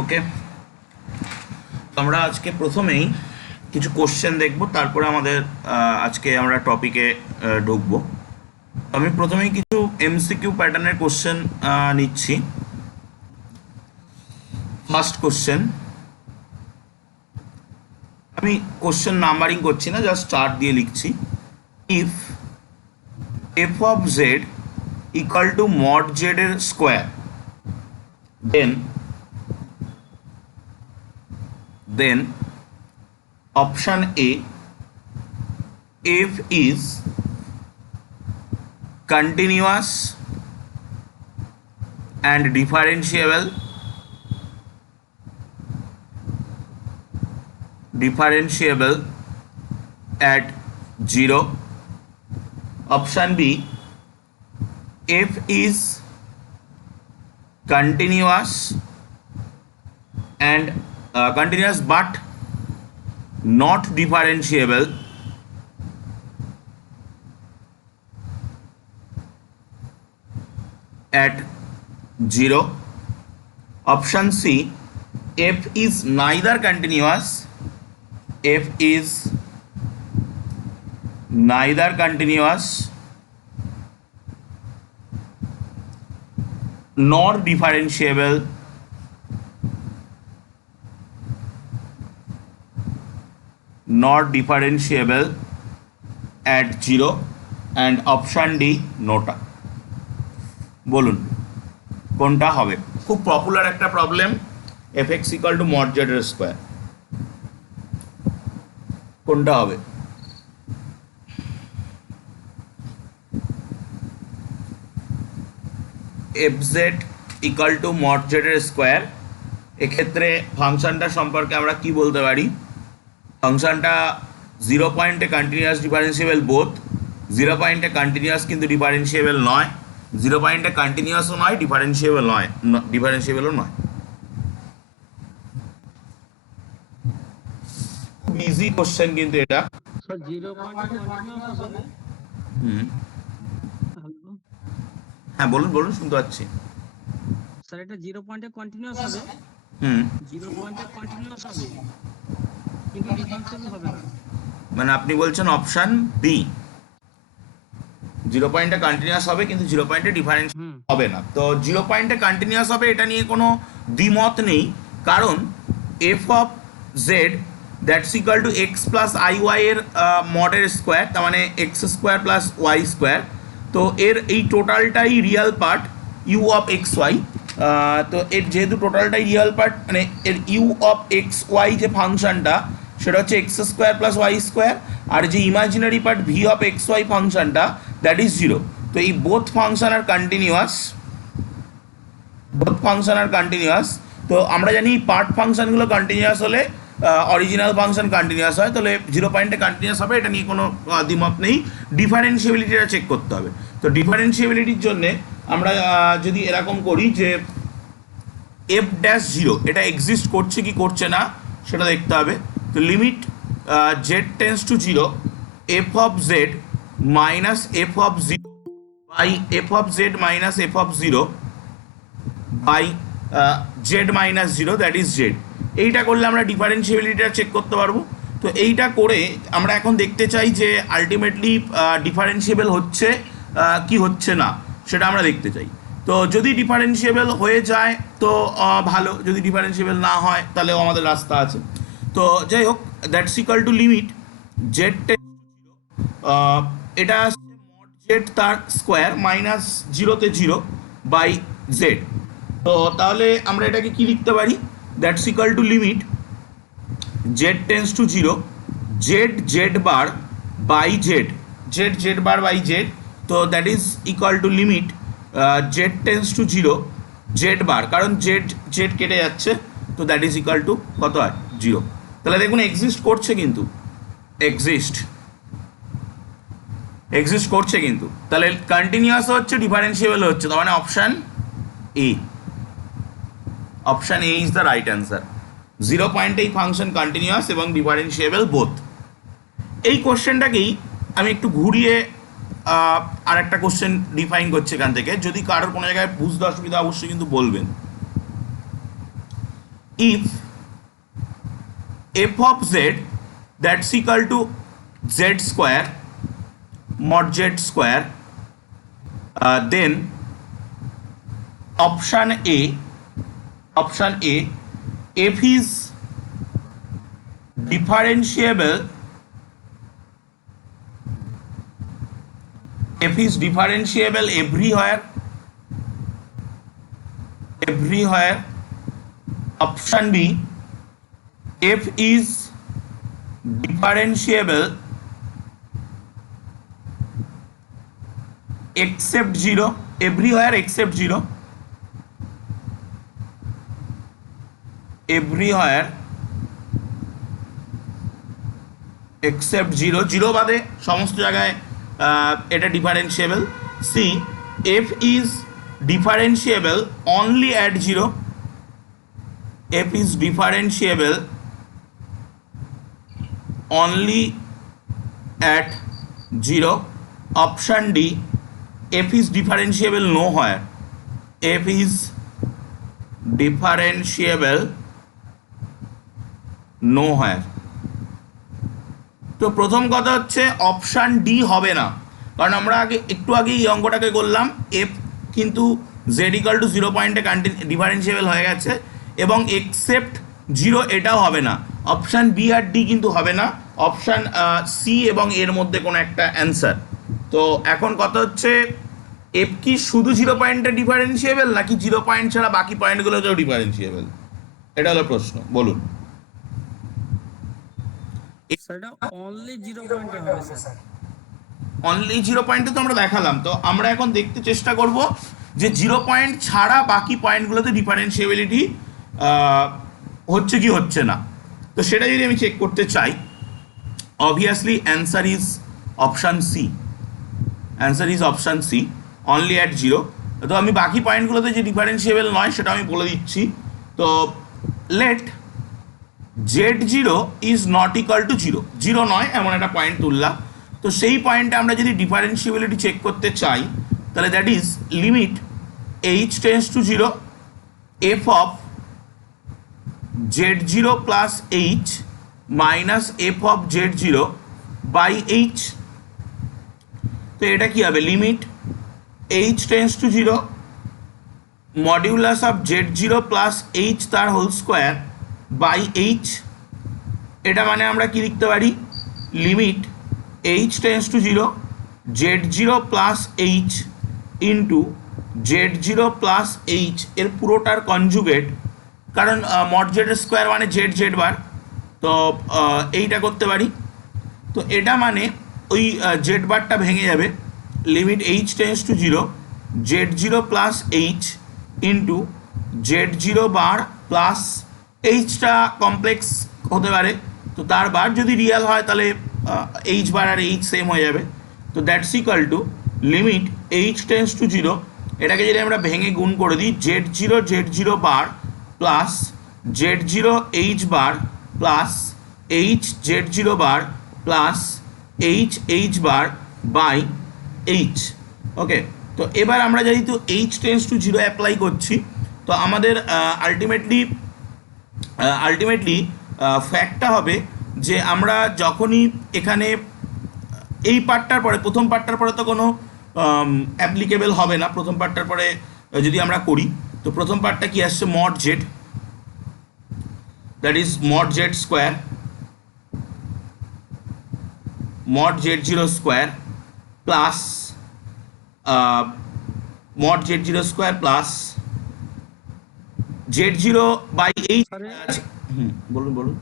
ওকে, আমরা আজকে প্রথমেই কিছু কোশ্চেন দেখব, তারপরে আমাদের আজকে আমরা টপিকে ঢুকবো। আমি প্রথমেই কিছু এমসিকিউ প্যাটার্নের কোশ্চেন নিচ্ছি। ফার্স্ট কোশ্চেন, আমি কোশ্চেন নাম্বারিং করছি না, জাস্ট স্টার্ট দিয়ে লিখছি। If f of z equal to mod z এর square, then option A, f is continuous and differentiable at 0. Option B, f is continuous and continuous but not differentiable at 0. Option C, f is neither continuous nor differentiable at 0. and option D, নোটা। বলুন কোনটা হবে? খুব popular একটা problem, F x equal to mod z এর square, কোনটা হবে? F Z equal to mod z এর square, এক্ষেত্রে ফাংশনটা সম্পর্কে আমরা কি বলতে পারি? ফাংশনটা 0 পয়েন্টে কন্টিনিউয়াস ডিফারেন্সিয়েবল বোথ, 0 পয়েন্টে কন্টিনিউয়াস কিন্তু ডিফারেন্সিয়েবল নয়, 0 পয়েন্টে কন্টিনিউয়াসও নয়, ডিফারেন্সিয়েবলও নয়। খুব ইজি কোশ্চেন কিন্তু এটা। স্যার 0 পয়েন্টে কন্টিনিউয়াস হবে। হ্যাঁ বলুন শুনতে পাচ্ছি। স্যার এটা 0 পয়েন্টে কন্টিনিউয়াস হবে। 0 পয়েন্টে কন্টিনিউয়াস হবে কিন্তু ডিফারেন্সিয়েবল হবে না। মানে আপনি বলছেন অপশন বি, 0 পয়েন্টে কন্টিনিউয়াস হবে কিন্তু 0 পয়েন্টে ডিফারেন্স হবে না। তো 0 পয়েন্টে কন্টিনিউয়াস হবে এটা নিয়ে কোনো দ্বিমত নেই, কারণ f of z that's equal to x plus i y এর মডের স্কোয়ার, তার মানে x square plus y square. তো এর এই টোটালটাই real part u of x y. তো এর যেহেতু টোটালটাই রিয়াল পার্ট, মানে এর ইউ অফ এক্স ওয়াই যে ফাংশনটা সেটা হচ্ছে x square plus y square, আর যে imaginary part v of x y ফাংশনটা দ্যাট ইজ 0। তো এই বোথ ফাংশন আর কন্টিনিউয়াস। তো আমরা জানি পার্ট ফাংশনগুলো কন্টিনিউয়াস হলে অরিজিনাল ফাংশন কন্টিনিউয়াস হয়, তাহলে 0 পয়েন্টে কন্টিনিউয়াস হবে, এটা নিয়ে কোনো দ্বিমত নেই। ডিফারেন্সিয়েবিলিটিটা চেক করতে হবে। তো ডিফারেন্সিয়েবিলিটির জন্যে আমরা যদি এরকম করি যে এফ ড্যাশ 0 এটা এক্সিস্ট করছে কি করছে না সেটা দেখতে হবে। তো limit z tends to 0, f of z minus f of 0 by f of z minus f of 0 by z minus 0 that is z. এইটা করলে আমরা ডিফারেন্সিয়েবিলিটিটা চেক করতে পারবো। তো এইটা করে আমরা এখন দেখতে চাই যে আলটিমেটলি ডিফারেন্সিয়েবল হচ্ছে কি হচ্ছে না সেটা আমরা দেখতে চাই। তো যদি ডিফারেন্সিয়েবল হয়ে যায় তো ভালো, যদি ডিফারেন্সিয়েবল না হয় তাহলেও আমাদের রাস্তা আছে। তো যাই হোক, that's equal to limit z এটা মড জেড তার স্কোয়ার মাইনাস 0-তে 0 বাই জেড। তো তাহলে আমরা এটাকে কি লিখতে পারি? That's equal to limit z tends to 0 z bar by z bar by z. তো that is equal to limit z tends to 0 z bar, কারণ জেড কেটে যাচ্ছে, তো দ্যাট ইজ ইকুয়াল টু কত হয়? 0। তাহলে দেখুন এক্সিস্ট করছে, কিন্তু এক্সিস্ট করছে কিন্তু, তাহলে কন্টিনিউয়াস হচ্ছে, ডিফারেন্সিয়েবল হচ্ছে, তার মানে option A is the right answer. 0 পয়েন্টেই ফাংশন কন্টিনিউয়াস এবং ডিফারেন্সিয়েবল বোথ। এই কোশ্চেনটাকেই আমি একটু ঘুরিয়ে আর একটা কোশ্চেন ডিফাইন করছি এখান থেকে। যদি কারোর কোনো জায়গায় বুঝতে অসুবিধা অবশ্যই কিন্তু বলবেন। if f of z that's equal to z square mod z square, then option A f is differentiable everywhere. Option B, f is differentiable except 0, everywhere except 0, everywhere except 0, 0 বাদে সমস্ত জায়গায় এটা differentiable. C, f is differentiable only at 0, f is differentiable only at 0. Option D, f is differentiable nowhere, f is differentiable nowhere. তো প্রথম কথা হচ্ছে option D হবে না, কারণ আমরা একটু আগে এই অঙ্কটাকে করলাম, এফ কিন্তু জেড ইকাল টু 0 পয়েন্টে ডিফারেন্সিয়েবল হয়ে গেছে, এবং এক্সেপ্ট 0 এটাও হবে না। অপশান বি আর ডি কিন্তু হবে না, অপশান সি এবং এর মধ্যে কোনো একটা অ্যান্সার। তো এখন কথা হচ্ছে এফ কি শুধু 0 পয়েন্টে ডিফারেন্সিয়েবল নাকি 0 পয়েন্ট ছাড়া বাকি পয়েন্টগুলোতেও ডিফারেন্সিয়েবল, এটা হলো প্রশ্ন, বলুন। সেটা অনলি 0 পয়েন্টে হবে স্যার। অনলি 0 পয়েন্টে তো আমরা দেখালাম, তো আমরা এখন দেখতে চেষ্টা করব যে 0 পয়েন্ট ছাড়া বাকি পয়েন্টগুলোতে ডিফারেন্সিয়েবিলিটি হচ্ছে কি হচ্ছে না। তো সেটা যদি আমি চেক করতে চাই, obviously answer is option C, only at 0। তো আমি বাকি পয়েন্টগুলোতে যে ডিফারেন্সিয়েবল নয় সেটা আমি বলে দিচ্ছি। তো let z0 is not equal to 0, 0 নয় এমন একটা পয়েন্ট তুললাম। তো সেই পয়েন্টে আমরা যদি ডিফারেন্সিয়েবিলিটি চেক করতে চাই, তাহলে that is limit h tends to 0 f of z0 plus h minus f of z0 by h। তো এটা কি হবে, limit h tends to 0 modulus of z0 plus h তার হোল স্কোয়ার বাই h। এটা মানে আমরা কি লিখতে পারি, limit h tends to 0 z0 plus h into z0 plus h এর পুরোটার কনজুগেট, কারণ মড জেড স্কোয়ার মানে জেড বার, তো এইটা করতে পারি। তো এটা মানে ওই জেড বারটা ভেঙে যাবে, limit h tends to 0 z0 plus h into z0 bar plus এইচটা কমপ্লেক্স হতে পারে, তো তার বার যদি রিয়াল হয় তাহলে এইচ বার আর এইচ সেম হয়ে যাবে। তো that's equal to limit h tends to 0, এটাকে যদি আমরা ভেঙে গুণ করে দিই, z0 bar plus z0 h bar plus h z0 bar plus h bar by h. Okay, তো এবার আমরা যেহেতু এইচ টেন্স টু 0 অ্যাপ্লাই করছি, তো আমাদের আলটিমেটলি ফ্যাক্টটা হবে যে আমরা যখনই এখানে এই পার্টটার পরে, প্রথম পার্টটার পরে তো কোনো অ্যাপ্লিকেবল হবে না, প্রথম পার্টটার পরে যদি আমরা করি, তো প্রথম পার্টটা কি আসছে, mod z, that is mod z square, mod z0 square plus mod z0 square plus z0 by h. বলুন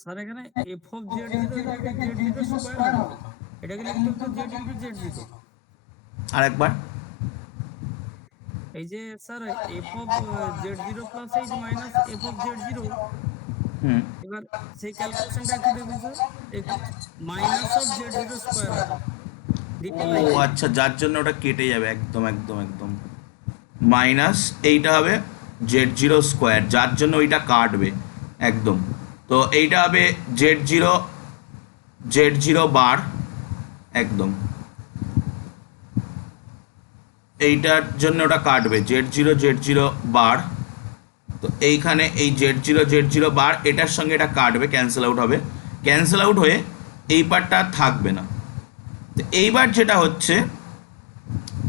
স্যার এখানে f of z0 z0 square হবে, এটাকে লিখতে হবে z ইনটু z0। আরেকবার, এই যে sir f of z0 plus h minus f of z0, এবার সেই ক্যালকুলেশনটা একটু দেখুন sir, minus of z0 square হবে। ও আচ্ছা, যার জন্য ওটা কেটে যাবে, একদম মাইনাস এইটা হবে z0 স্কোয়ার, যার জন্য ওইটা কাটবে একদম। তো এইটা হবে z0 বার, একদম এইটার জন্য ওটা কাটবে z0 বার। তো এইখানে এই z0 বার এটার সঙ্গে এটা কাটবে, ক্যান্সেল আউট হবে, ক্যান্সেল আউট হয়ে এই পার্টটা আর থাকবে না। তো এইবার যেটা হচ্ছে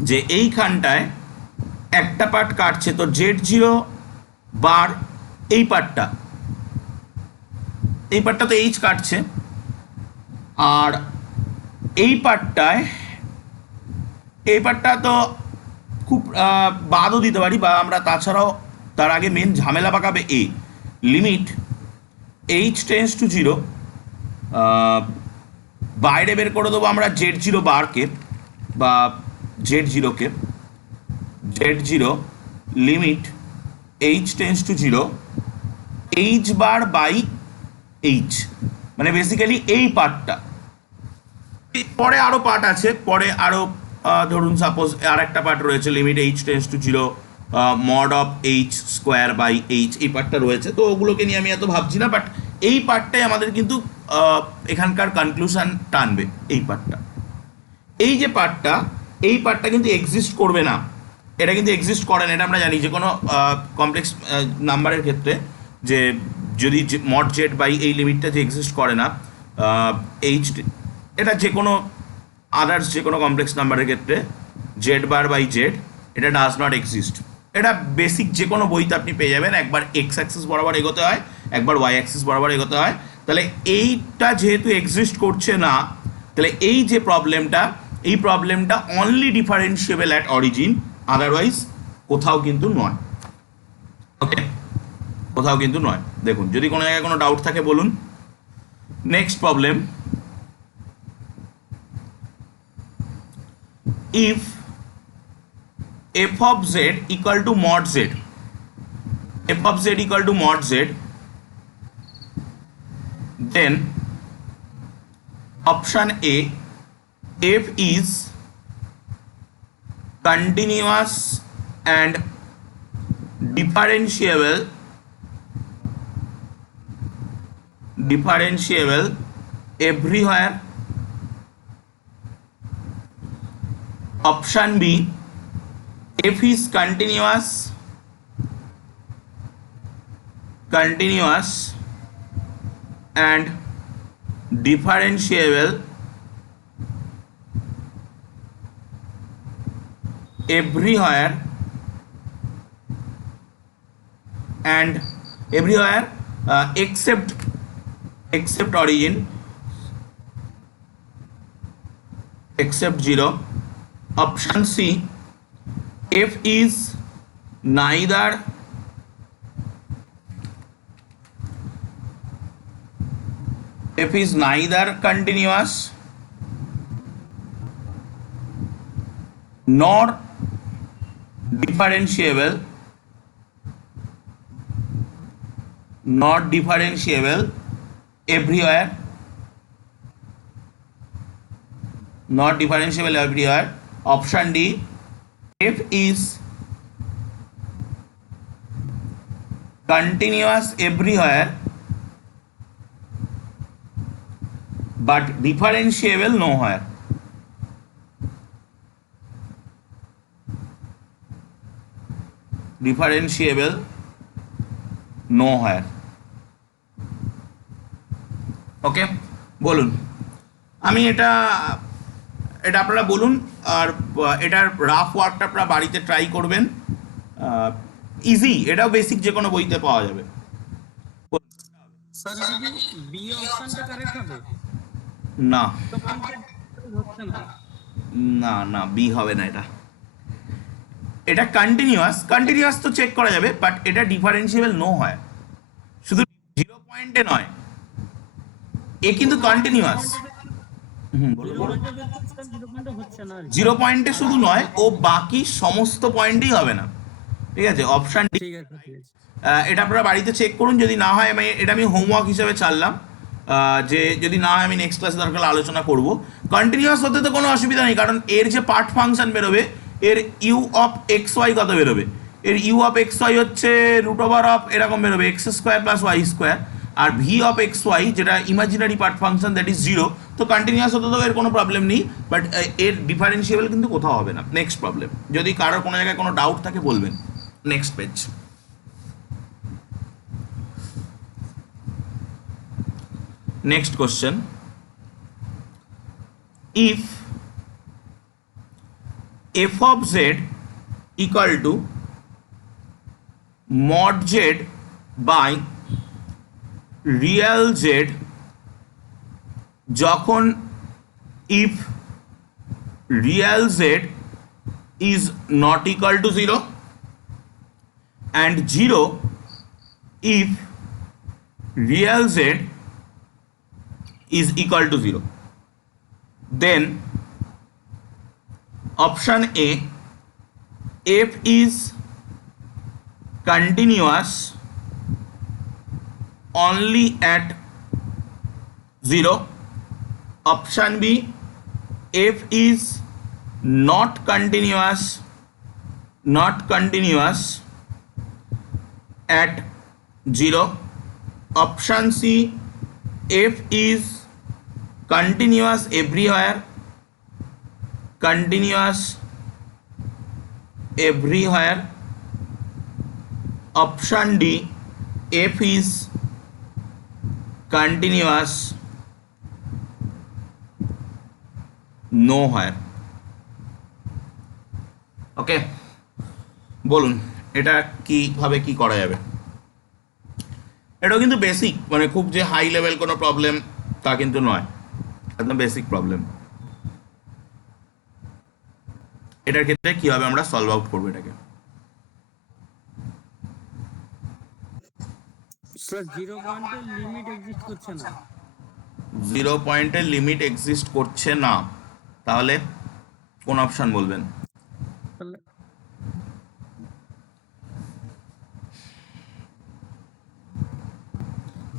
যে এইখানটায় একটা পার্ট কাটছে, তো z0 বার এই পার্টটা তো h কাটছে, আর এই পার্টটা তো খুব বাদও দিতে পারি, বা আমরা তাছাড়াও তার আগে মেন ঝামেলা পাকাবে এ লিমিট h টেন্স টু 0, বাইরে বের করে দেবো আমরা z0 বারকে বা z0 limit h tends to 0 h bar by h, মানে বেসিক্যালি এই পার্টটা। পরে আরও পার্ট আছে, পরে আরও ধরুন সাপোজ আর একটা পার্ট রয়েছে limit h tends to 0 mod of h square by h, এই পার্টটা রয়েছে, তো ওগুলোকে নিয়ে আমি এত ভাবছি না, বাট এই পার্টটাই আমাদের কিন্তু এখানকার কনক্লুশন টানবে। এই পার্টটা, এই যে পার্টটা, এই পার্টটা কিন্তু এক্সিস্ট করবে না, এটা কিন্তু এক্সিস্ট করে না, এটা আমরা জানি যে কোনো কমপ্লেক্স নাম্বারের ক্ষেত্রে যে যদি মড জেড বাই এই লিমিটটা যে এক্সিস্ট করে না এইচ, এটা যে কোনো আদার্স যে কোনো কমপ্লেক্স নাম্বারের ক্ষেত্রে জেড বার বাই জেড এটা ডাজ নট এক্সিস্ট। এটা বেসিক যে কোনো বইতে আপনি পেয়ে যাবেন, একবার এক্স অ্যাক্সিস বরাবর এগোতে হয়, একবার ওয়াই অ্যাক্সিস বরাবর এগোতে হয়। তাহলে এইটা যেহেতু এক্সিস্ট করছে না, তাহলে এই যে প্রবলেমটা, এই প্রবলেমটা only differentiable at origin, otherwise কোথাও কিন্তু নয়। ওকে, কোথাও কিন্তু নয়। দেখুন, যদি কোনো জায়গায় কোনো ডাউট থাকে বলুন। Next problem, if f of z equal to mod z, f of z equal to mod z, then option A, f is continuous and differentiable everywhere. Option B, f is continuous and differentiable everywhere except origin, except 0. Option C, f is neither continuous nor differentiable everywhere, not differentiable everywhere. Option D, f is continuous everywhere but differentiable nowhere. Differentiable nowhere. ওকে, বলুন। আমি এটা আপনারা বলুন, আর এটার rough ওয়ার্কটা আপনারা বাড়িতে try করবেন। ইজি, এটাও বেসিক যে কোনো বইতে পাওয়া যাবে। স্যার এটা কি বি অপশনটা কারেক্ট হবে? না হচ্ছে না, না বি হবে না, এটা কন্টিনিউয়াস তো চেক করা যাবে, বাট এটা ডিফারেন্সিয়েবল নো হয়, শুধু 0 পয়েন্টে নয়, এ কিন্তু কন্টিনিউয়াস। বলুন। 0 পয়েন্টে শুধু নয়, ও বাকি সমস্ত পয়েন্টেই হবে না, ঠিক আছে? Option D. এটা আপনারা বাড়িতে চেক করুন, যদি না হয় আমি হোমওয়ার্ক হিসেবে ছাড়লাম, যে যদি না হয় আমি নেক্সট ক্লাসে দরকার আলোচনা করব। কন্টিনিউয়াস হতে তো কোনো অসুবিধা নেই, কারণ এর যে পার্ট ফাংশন বেরোবে, এর ইউ অফ এক্স ওয়াই কত বেরোবে? এর ইউ অফ এক্স ওয়াই হচ্ছে রুট ওভার অফ এরকম বেরোবে x square plus y square, আর ভি অফ এক্স ওয়াই যেটা imaginary part function that is 0। তো কন্টিনিউয়াস হতে তো এর কোনো প্রবলেম নেই, বাট এর ডিফারেন্সিয়েবল কিন্তু কোথাও হবে না। নেক্সট প্রবলেম, যদি কারোর কোনো জায়গায় কোনো ডাউট থাকে বলবেন। Next page. Next question, if f of z equal to mod z by real z, যখন if real z is not equal to 0 and 0 if real z is equal to 0, then option A, f is continuous only at 0. Option B, f is not continuous at 0. Option C, f is continuous everywhere. Option D, f is continuous nowhere. ওকে, বলুন এটা কিভাবে কি করা যাবে। এটাও কিন্তু basic, মানে খুব যে হাই লেভেল কোনো প্রবলেম তা কিন্তু নয়, একদম বেসিক প্রবলেম। এটার ক্ষেত্রে কিভাবে আমরা সলভ আউট করবো এটাকে। স্যার 0 পয়েন্টের লিমিট এক্সিস্ট করছে না। 0 পয়েন্টের লিমিট এক্সিস্ট করছে না, তাহলে কোন অপশন বলবেন? তাহলে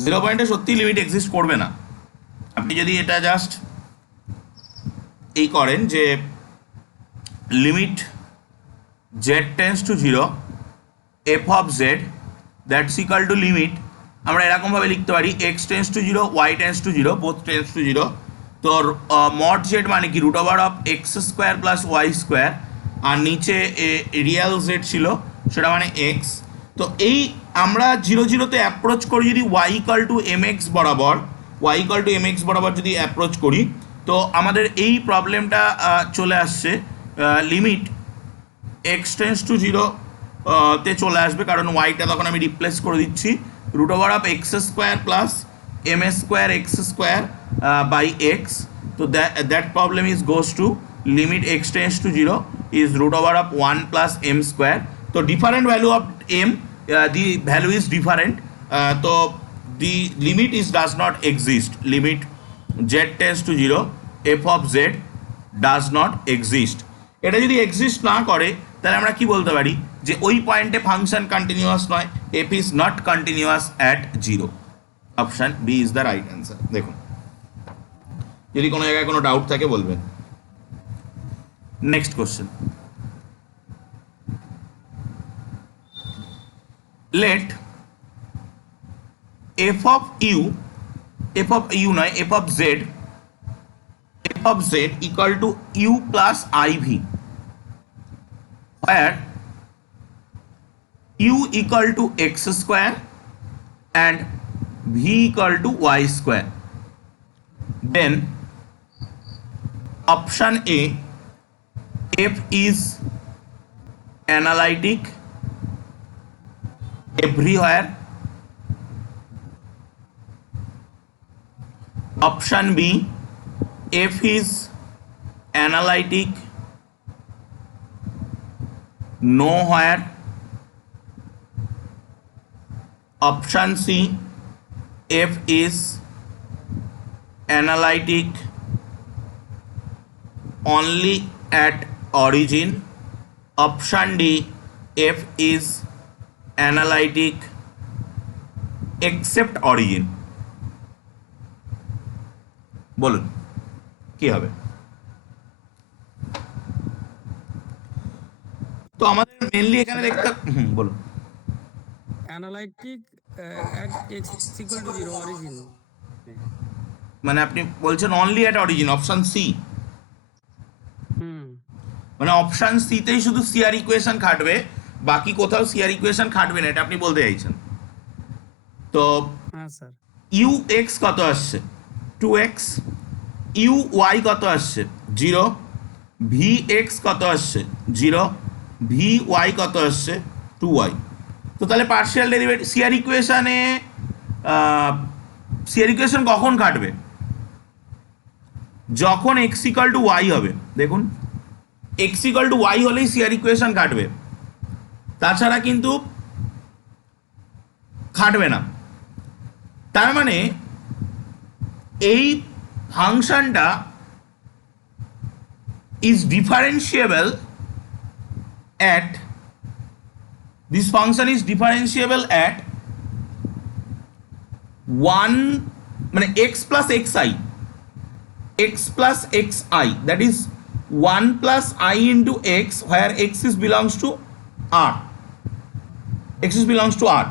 0 পয়েন্টে সত্যি লিমিট এক্সিস্ট করবে না। আপনি যদি এটা জাস্ট এই করেন যে limit z tends to 0 f of z that's equal to limit, আমরা এরকমভাবে লিখতে পারি x tends to 0 y tends to 0 both tends to 0। তো মড z মানে কি root over of x square plus y square, আর নিচে রিয়াল z ছিল সেটা মানে x। তো এই আমরা 0 তে অ্যাপ্রোচ করি যদি y ইকুয়াল টু mx বরাবর, যদি অ্যাপ্রোচ করি, তো আমাদের এই প্রবলেমটা চলে আসছে লিমিট x টেন্স টু 0 তে চলে আসবে, কারণ ওয়াইটা তখন আমি রিপ্লেস করে দিচ্ছি root over of x square plus m square x square by x. তো that problem is goes to limit x tends to 0 is root over of 1 plus m square. তো different value of m, the value is different, so the limit is does not exist. Limit z tends to 0 f of z does not exist. এটা যদি exist না করে তাহলে আমরা কি বলতে পারি যে ওই পয়েন্টে ফাংশন কন্টিনিউয়াস নয়, f is not continuous at 0. Option B is the right answer. দেখুন, যদি কোনো জায়গায় কোনো ডাউট থাকে বলবেন। Next question, let f of z equal to u plus iv, where u equal to x square and v equal to y square. Then option A, f is analytic everywhere. Option B, f is analytic nowhere. Option C, f is analytic only at origin. Option D, f is analytic except origin. বলুন কি হবে। তো আমাদের mainly এখানে দেখতে বলুন analytic at x equal to 0 origin, মানে আপনি বলছেন only at origin, option C. মানে অপশন সিতেই শুধু সিআর ইকুয়েশন খাটবে, বাকি কোথাও সিআর ইকুয়েশন খাটবে না, এটা আপনি বলতে চাইছেন। তো হ্যাঁ স্যার। ইউ এক্স কত আসছে? 2x, ইউ ওয়াই কত আসছে 0, ভি এক্স কত আসছে 0, ভি ওয়াই কত আসছে 2y। তো তাহলে পার্শিয়াল ডেরিভেটিভ সিআর ইকুয়েশন কখন কাটবে? যখন এক্স ইকাল টু ওয়াই হবে। দেখুন এক্স ইকাল টু ওয়াই হলেই সিআর ইকুয়েশন কাটবে, তাছাড়া কিন্তু খাটবে না। তার মানে এই ফাংশনটা is differentiable at this function is differentiable at 1 মানে x plus xi, x plus xi, that is 1 plus I into x, where x is belongs to r, x is belongs to r।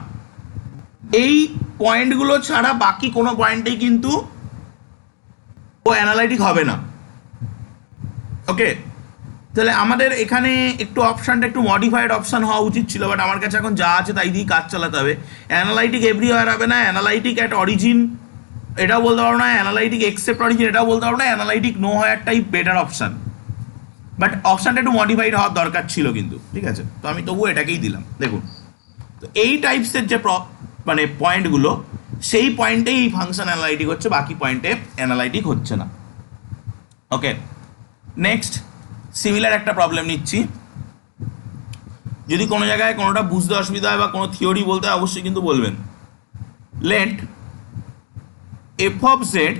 এই পয়েন্টগুলো ছাড়া বাকি কোনো পয়েন্টেই কিন্তু ও analytic হবে না। ওকে, তাহলে আমাদের এখানে একটু অপশানটা একটু মডিফাইড অপশান হওয়া উচিত ছিল, বাট আমার কাছে এখন যা আছে তাই দিয়েই কাজ চালাতে হবে। অ্যানালাইটিক এভরিওয়ার হবে না, অ্যানালাইটিক অ্যাট অরিজিন এটাও বলতে পারবো না, অ্যানালাইটিক এক্সেপ্ট অরিজিন এটাও বলতে পারবো না, অ্যানালাইটিক নো হওয়ারটাই বেটার অপশান। বাট অপশানটা একটু মডিফাইড হওয়ার দরকার ছিল কিন্তু, ঠিক আছে, তো আমি তবুও এটাকেই দিলাম। দেখুন তো এই টাইপসের যে মানে পয়েন্টগুলো, সেই পয়েন্টেই এই ফাংশন অ্যানালাইটিক হচ্ছে, বাকি পয়েন্টে অ্যানালাইটিক হচ্ছে না। ওকে, নেক্সট সিমিলার একটা প্রবলেম নিচ্ছি। যদি কোনো জায়গায় কোনোটা বুঝতে অসুবিধা হয় বা কোনো থিওরি বলতে হয় অবশ্যই কিন্তু বলবেন। Let f of z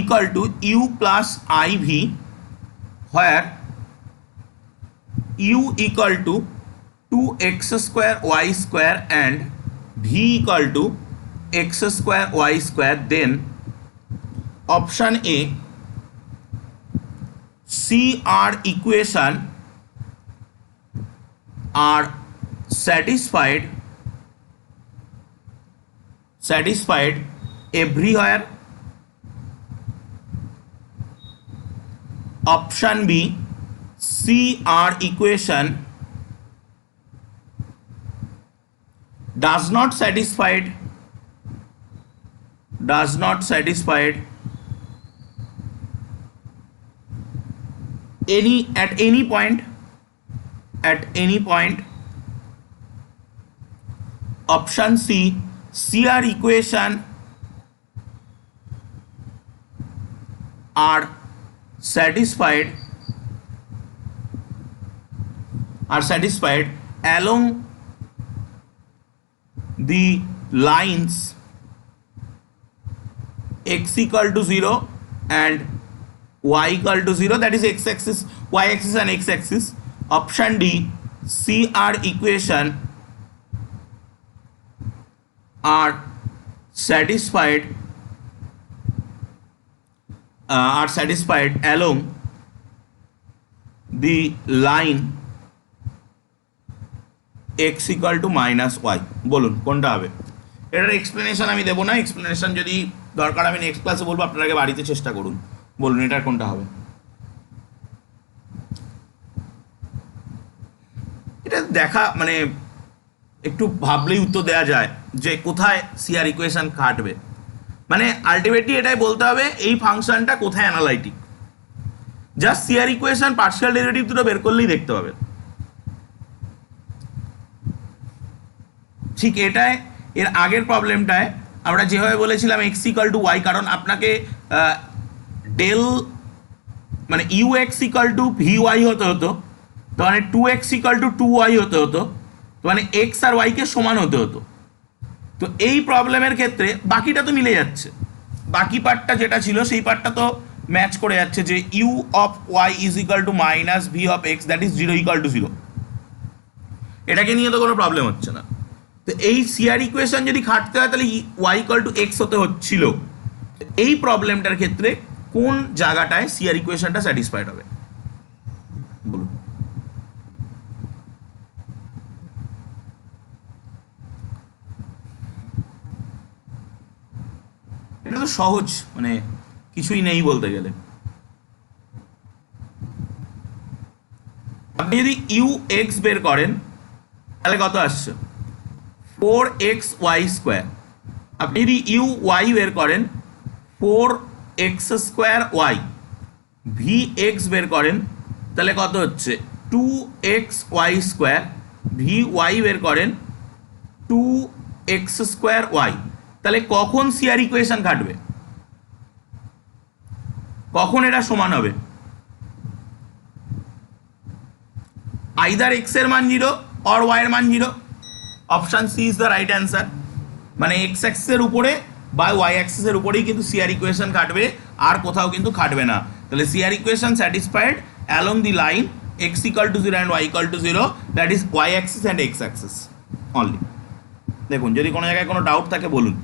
equal to u plus i v, where u equal to 2x square y square and v equal to x square y square, then option A CR equation are satisfied everywhere. Option B, CR equation does not satisfy at any point. Option C, CR equation are satisfied along the lines x equal to 0 and y equal to 0, that is x-axis, y-axis and x-axis. Option D, CR equation are satisfied along the line x equal to minus y। বলুন কোনটা হবে? এটার explanation আমি দেবো না, explanation যদি দরকার আমি নেক্সট ক্লাসে বলবো, আপনারা আগে বাড়িতে চেষ্টা করুন। বলুন এটার কোনটা হবে? এটা দেখা মানে একটু ভাবলেই উত্তর দেওয়া যায় যে কোথায় সিআর ইকুয়েশন কাটবে। মানে আলটিমেটলি এটাই বলতে হবে এই ফাংশনটা কোথায় analytic. Just CR equation partial derivative দুটো বের করলেই দেখতে পাবেন। ঠিক এটাই এর আগের প্রবলেমটায় আমরা যেভাবে বলেছিলাম এক্স ইকাল টু ওয়াই, কারণ আপনাকে ডেল মানে u x equal to v y হতে হতো, তো মানে 2x ইকাল টু 2y হতে হতো, তো মানে এক্স আর ওয়াইকে সমান হতে হতো। তো এই প্রবলেমের ক্ষেত্রে বাকিটা তো মিলে যাচ্ছে, বাকি পার্টটা যেটা ছিল সেই পার্টটা তো ম্যাচ করে যাচ্ছে যে u of y is equal to minus v of x, that is 0 equal to 0। এটাকে নিয়ে তো কোনো প্রবলেম হচ্ছে না। তো এই সিআর ইকুয়েশন যদি খাটতে হয় তাহলে ওয়াই ইকাল টু এক্স হতে হচ্ছিল। এই প্রবলেমটার ক্ষেত্রে কোন জায়গাটায় সিআর ইকুয়েশনটা স্যাটিসফাইড হবে বলুন? এটা তো সহজ, মানে কিছুই নেই বলতে গেলে। আপনি যদি ইউ এক্স বের করেন তাহলে কত আসছে 4xy স্কোয়ার। আপনি যদি ইউ ওয়াই বের করেন 4 x square y, v x বের করেন, তাহলে কত হচ্ছে 2x Y square, V Y বের করেন 2x স্কোয়ার ওয়াই। তাহলে কখন সিআর ইকুয়েশন খাটবে, কখন এটা সমান হবে? আইদার এক্স এর মান 0 অর ওয়াই এর মান 0। Option C is the right answer. মানে এক্স অ্যাক্সিসের উপরে বা ওয়াই অ্যাক্সিসের উপরেই কিন্তু সিআর ইকুয়েশন খাটবে, আর কোথাও কিন্তু খাটবে না। তাহলে CR equation satisfied along the line x equal to 0 and y equal to 0, that is y axis and x axis only. দেখুন, যদি কোনো জায়গায় কোনো ডাউট থাকে বলুন।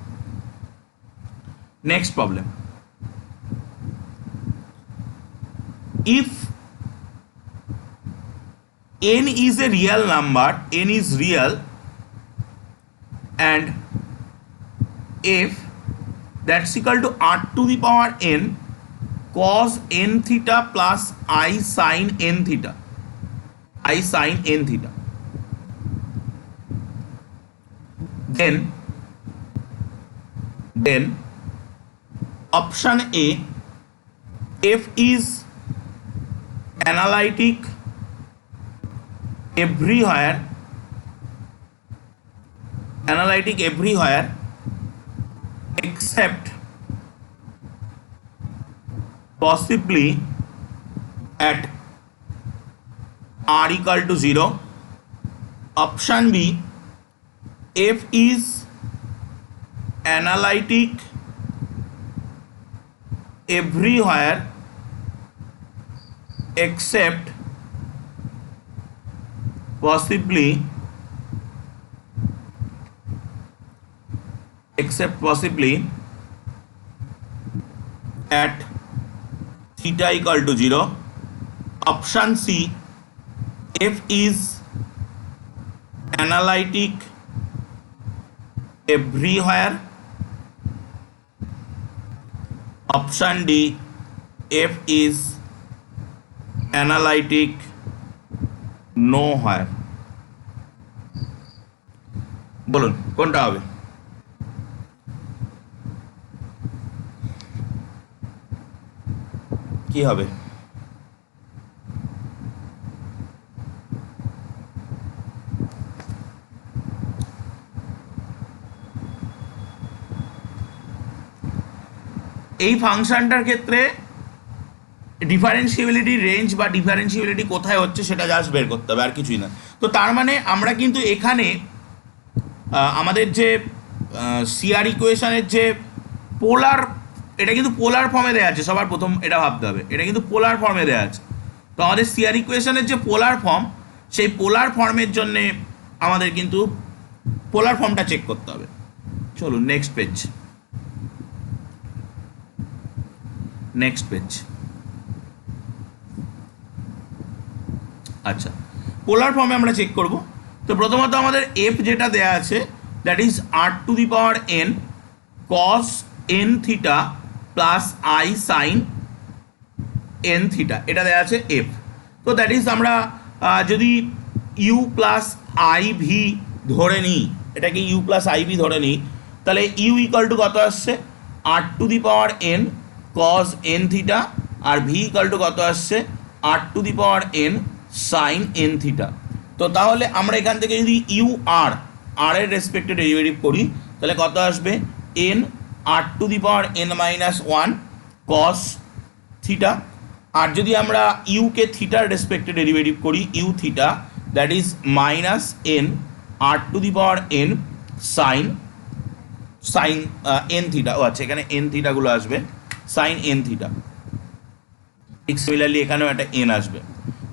Next problem, if n is a real number, n is real, and f that's equal to r to the power n cos n theta plus I sin n theta, I sin n theta, then option A, f is analytic everywhere, analytic everywhere except possibly at r equal to 0. Option B, f is analytic everywhere except possibly at theta equal to 0. Option C, f is analytic everywhere. Option D, f is analytic nowhere. বলুন কোনটা হবে? কি হবে? এই ফাংশনটার ক্ষেত্রে ডিফারেন্সিয়েবিলিটি range বা ডিফারেন্সিয়েবিলিটি কোথায় হচ্ছে সেটা জাস্ট বের করতে হবে, আর কিছুই না। তো তার মানে আমরা কিন্তু এখানে আমাদের যে সিআর ইকুয়েশনের যে পোলার, এটা কিন্তু পোলার ফর্মে দেওয়া আছে, সবার প্রথম এটা ভাবতে হবে, এটা কিন্তু পোলার ফর্মে দেওয়া আছে। তো আমাদের সিআর ইকুয়েশনের যে পোলার ফর্ম, সেই পোলার ফর্মের জন্যে আমাদের কিন্তু পোলার ফর্মটা চেক করতে হবে। চলুন নেক্সট পেজ, নেক্সট পেজ। আচ্ছা, পোলার ফর্মে আমরা চেক করব। তো প্রথমত আমাদের এফ যেটা দেয়া আছে, that is r to the power n cos n theta plus i sine n theta, এটা দেওয়া আছে এফ। তো দ্যাট ইজ আমরা যদি ইউ প্লাস আই ভি ধরে নিই, এটাকে ইউ প্লাস আই ভি ধরে নিই, তাহলে ইউ ইকাল টু কত আসছে r to the power n cos n theta, আর ভি ইকাল টু কত আসছে r to the power n sine n theta. তো তাহলে আমরা এখান থেকে যদি ইউ আর এর রেসপেক্টে ডেরিভেটিভ করি, তাহলে কত আসবে n r to the power n minus one cos theta. আর যদি আমরা ইউকে থিটার রেসপেক্টে ডেরিভেটিভ করি, u theta, that is minus n r to the power n sine n theta. Oh আচ্ছা, এখানে এন থিটাগুলো আসবে সাইন এন থিটা। ঠিক সিমিলারলি এখানেও একটা এন আসবে।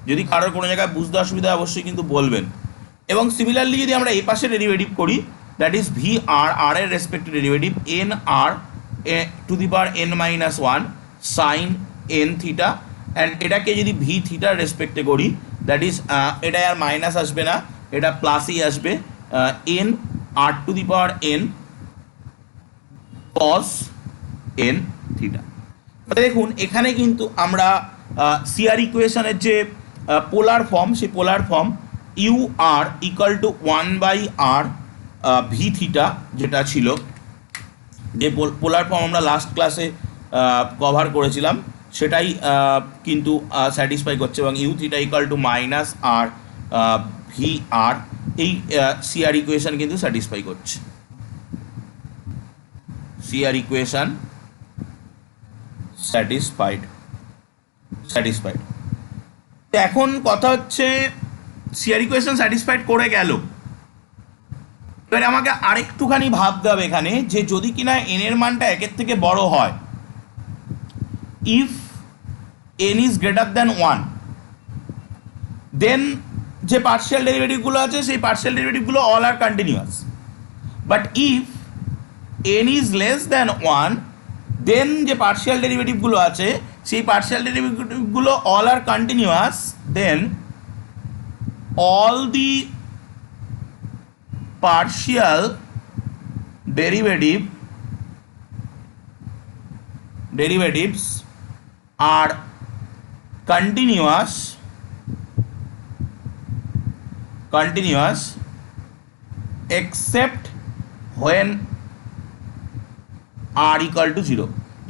যদি কারোর কোনো জায়গায় বুঝতে অসুবিধা অবশ্যই কিন্তু বলবেন। এবং সিমিলারলি যদি আমরা এই পাশে ডেরিভেটিভ করি, দ্যাট ইজ ভি আর এর রেসপেক্টে derivative n r to the power n minus one sine n theta, and এটাকে যদি ভি থিটার রেসপেক্টে করি, দ্যাট ইজ এটা আর মাইনাস আসবে না, এটা প্লাসই আসবে, n r to the power n cos n theta. দেখুন এখানে কিন্তু আমরা সিআর ইকুয়েশনের যে পোলার ফর্ম, সেই polar form u r equal to 1/r v theta যেটা ছিল, যে পোলার ফর্ম আমরা লাস্ট ক্লাসে কভার করেছিলাম সেটাই কিন্তু স্যাটিসফাই করছে, এবং u theta equal to minus r v r এই সিআর ইকুয়েশন কিন্তু স্যাটিসফাই করছে। CR equation satisfied. তো এখন কথা হচ্ছে সিআর ইকুয়েশন স্যাটিসফাইড করে গেল, এবারে আমাকে আরেকটুখানি ভাবতে হবে এখানে যে যদি কিনা এন এর মানটা একের থেকে বড় হয়, if n is greater than 1, then যে পার্শিয়াল ডেরিভেটিভগুলো আছে সেই পার্শিয়াল ডেরিভেটিভগুলো all are continuous. But if n is less than 1, then যে পার্শিয়াল ডেরিভেটিভগুলো আছে সেই পার্শিয়াল ডেরিভেটিভগুলো all are continuous, then all the partial derivatives are continuous except when r equal to 0।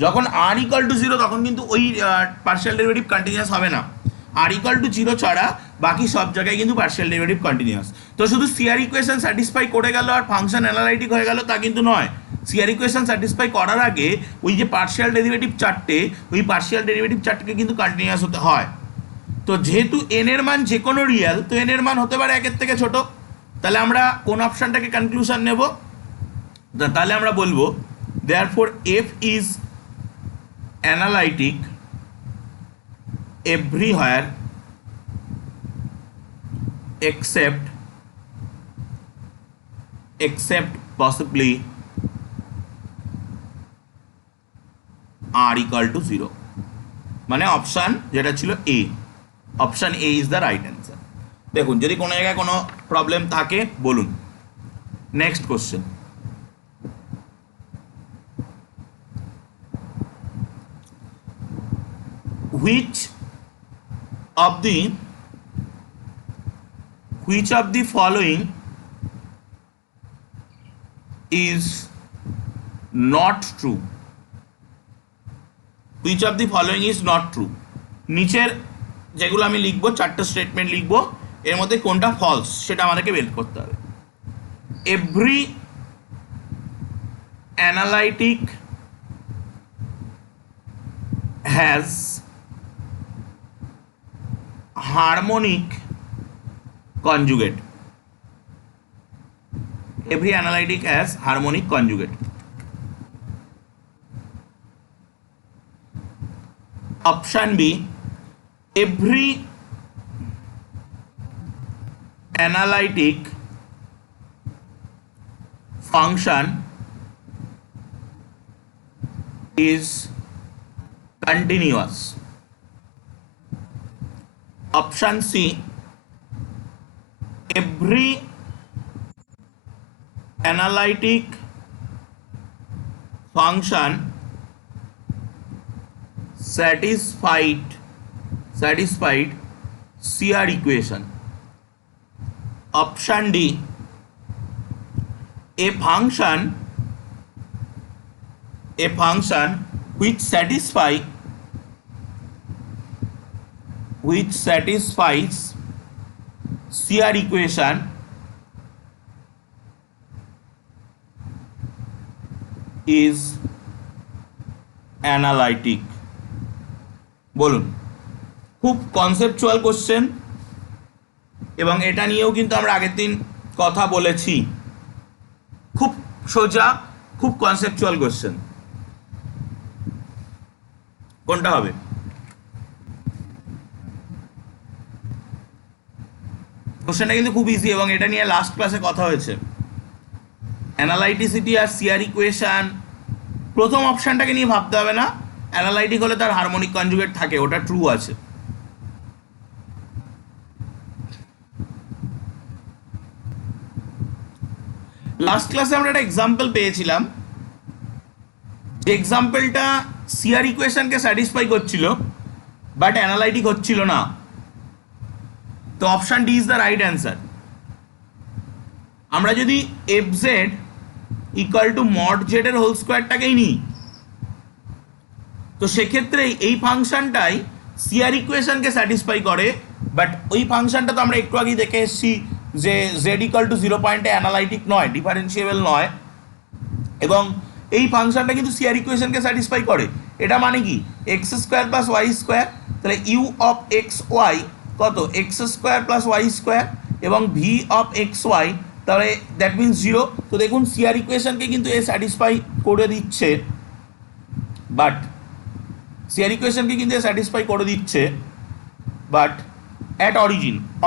যখন r equal to 0 তখন কিন্তু ওই পার্শিয়াল ডেরিভেটিভ কন্টিনিউয়াস হবে না। r equal to 0 ছাড়া বাকি সব জায়গায় কিন্তু পার্শিয়াল ডেরিভেটিভ কন্টিনিউয়াস। তো শুধু সিআর ইকুয়েশন স্যাটিসফাই করে গেল আর ফাংশন অ্যানালাইটিক হয়ে গেল তা কিন্তু নয়। সিআর ইকুয়েশন স্যাটিসফাই করার আগে ওই যে পার্শিয়াল ডেরিভেটিভ চারটে, ওই পার্শিয়াল ডেরিভেটিভ চারটেকে কিন্তু কন্টিনিউয়াস হতে হয়। তো যেহেতু এন এর মান যে কোনো রিয়েল, তো এন এর মান হতে পারে একের থেকে ছোট, তাহলে আমরা কোন অপশনটাকে কনক্লুশন নেব? তাহলে আমরা বলবো therefore F is analytic everywhere except possibly r equal to 0, মানে অপশান যেটা ছিল A, option A is the right answer. দেখুন যদি কোনো জায়গায় কোনো প্রবলেম থাকে বলুন। Next question, which of the following is not true? Which of the following is not true? নিচের যেগুলো আমি লিখবো, চারটে স্টেটমেন্ট লিখবো, এর মধ্যে কোনটা ফলস সেটা আমাদেরকে বের করতে হবে। Every analytic has harmonic conjugate. Every analytic has harmonic conjugate. Option B, every analytic function is continuous. Option C, every analytic function satisfied CR equation. Option D, a function which satisfies CR equation is analytic. বলুন, খুব conceptual question, এবং এটা নিয়েও কিন্তু আমরা আগের দিন কথা বলেছি। খুব সোজা, খুব কনসেপচুয়াল কোশ্চেন। কোনটা হবে? কোশ্চেনটা কিন্তু খুব ইজি, এবং এটা নিয়ে লাস্ট ক্লাসে কথা হয়েছে। অ্যানালাইটিসিটি আর সিআর ইকুয়েশন, প্রথম অপশানটাকে নিয়ে ভাবতে হবে না। অ্যানালাইটিক হলে তার হারমোনিক কনজুগেট থাকে, ওটা ট্রু আছে। লাস্ট ক্লাসে আমরা একটা এক্সাম্পল পেয়েছিলাম, যে এক্সাম্পলটা সিআর ইকুয়েশনকে স্যাটিসফাই করছিল বাট অ্যানালাইটিক হচ্ছিল না। তো option D is the right answer. আমরা যদি F Z equal to mod z এর হোল স্কোয়ারটাকেই নিই, তো সেক্ষেত্রে এই ফাংশনটাই সিআর ইকুয়েশনকে স্যাটিসফাই করে, বাট ওই ফাংশনটা তো আমরা একটু আগেই দেখে এসেছি যে জেড ইকাল টু 0 পয়েন্টে অ্যানালাইটিক নয়, ডিফারেন্সিয়েবল নয়, এবং এই ফাংশনটা কিন্তু সিআর ইকুয়েশনকে স্যাটিসফাই করে। এটা মানে কি x square plus y square, তাহলে ইউ অফ এক্স ওয়াই কত x square plus y square, এবং ভি অফ এক্স ওয়াই, তাহলে দ্যাট মিনস 0। তো দেখুন সিআর ইকুয়েশনকে কিন্তু এ স্যাটিসফাই করে দিচ্ছে, বাট সিআর ইকুয়েশনকে কিন্তু স্যাটিসফাই করে দিচ্ছে, বাট অ্যাট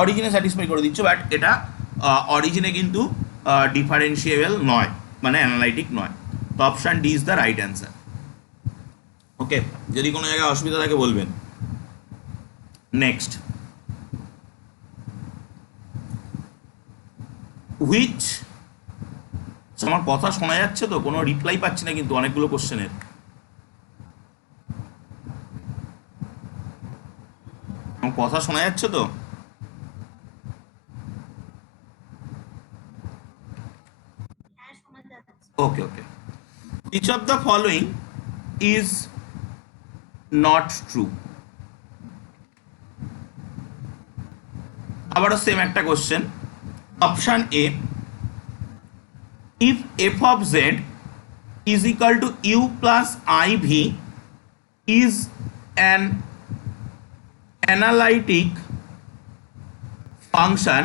অরিজিনে স্যাটিসফাই করে দিচ্ছে, বাট এটা অরিজিনে কিন্তু ডিফারেন্সিয়েবল নয়, মানে অ্যানালাইটিক নয়। তো option D is the right answer. Okay, যদি কোনো জায়গায় অসুবিধা থাকে বলবেন। নেক্সট, হুইচ, আমার কথা শোনা যাচ্ছে তো? কোনো রিপ্লাই পাচ্ছি না কিন্তু অনেকগুলো কোশ্চেনের। আমার কথা শোনা যাচ্ছে তো? ওকে ওকে। Which of the following is not true? আবারও সেম একটা question. Option A, if f of z is equal to u plus iv is an analytic function,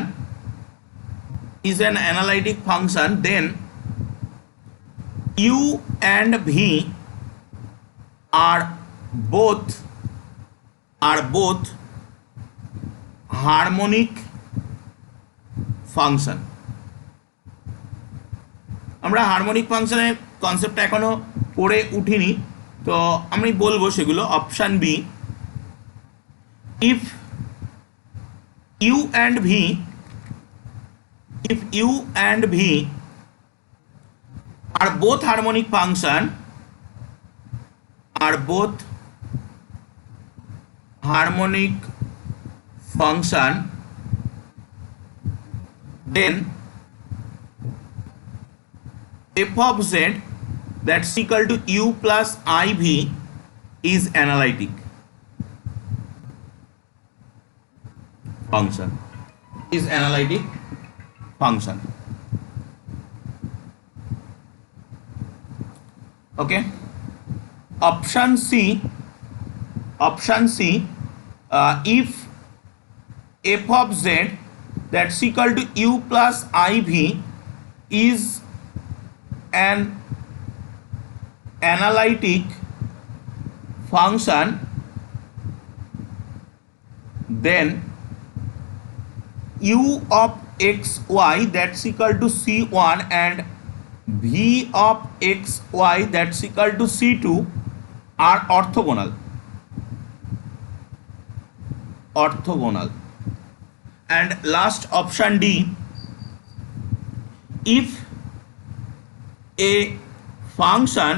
then u and v are both harmonic function. আমরা harmonic ফাংশনের কনসেপ্টটা এখনো পড়ে উঠিনি, তো আমি বলবো সেগুলো। Option B, if u and v are both harmonic function, then f of z that's equal to u plus iv is analytic function. Okay. Option C, if f of z that's equal to u plus iv is an analytic function, then u of xy that's equal to c1 and v of xy that's equal to c2 are orthogonal. And last option D, if a function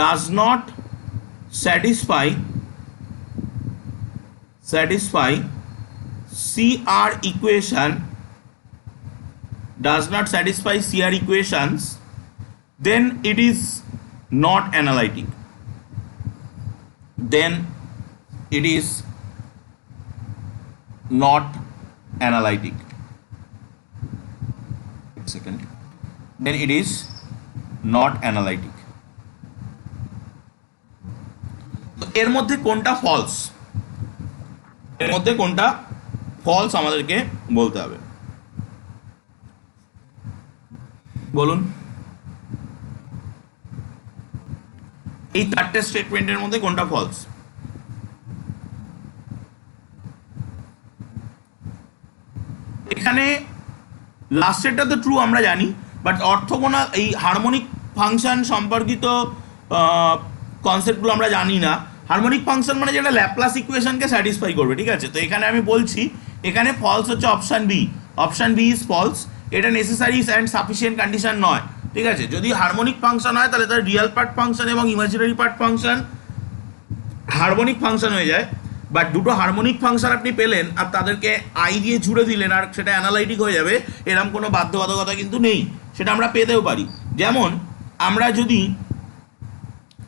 does not satisfy CR equations, then it is not analytic. Then it is not analytic. তো এর মধ্যে কোনটা false? আমাদেরকে বলতে হবে। বলুন, এই চারটে স্টেটমেন্টের মধ্যে কোনটা ফলস? এখানে লাস্টেরটা তো ট্রু আমরা জানি, বাট অর্থোগোনাল এই হারমোনিক ফাংশন সম্পর্কিত কনসেপ্টগুলো আমরা জানি না। হারমোনিক ফাংশন মানে যেটা ল্যাপ্লাস ইকুয়েশনকে স্যাটিসফাই করবে, ঠিক আছে? তো এখানে আমি বলছি এখানে ফলস হচ্ছে অপশান বি ইজ ফলস। এটা নেসেসারি অ্যান্ড সাফিসিয়েন্ট কন্ডিশন নয়, ঠিক আছে? যদি হারমোনিক ফাংশন হয় তাহলে তার রিয়েল পার্ট ফাংশন এবং imaginary part function harmonic function হয়ে যায়। বাট দুটো হারমোনিক ফাংশন আপনি পেলেন আর তাদেরকে আই দিয়ে জুড়ে দিলেন আর সেটা অ্যানালাইটিক হয়ে যাবে, এরকম কোনো বাধ্যবাধকতা কিন্তু নেই, সেটা আমরা পেতেও পারি। যেমন আমরা যদি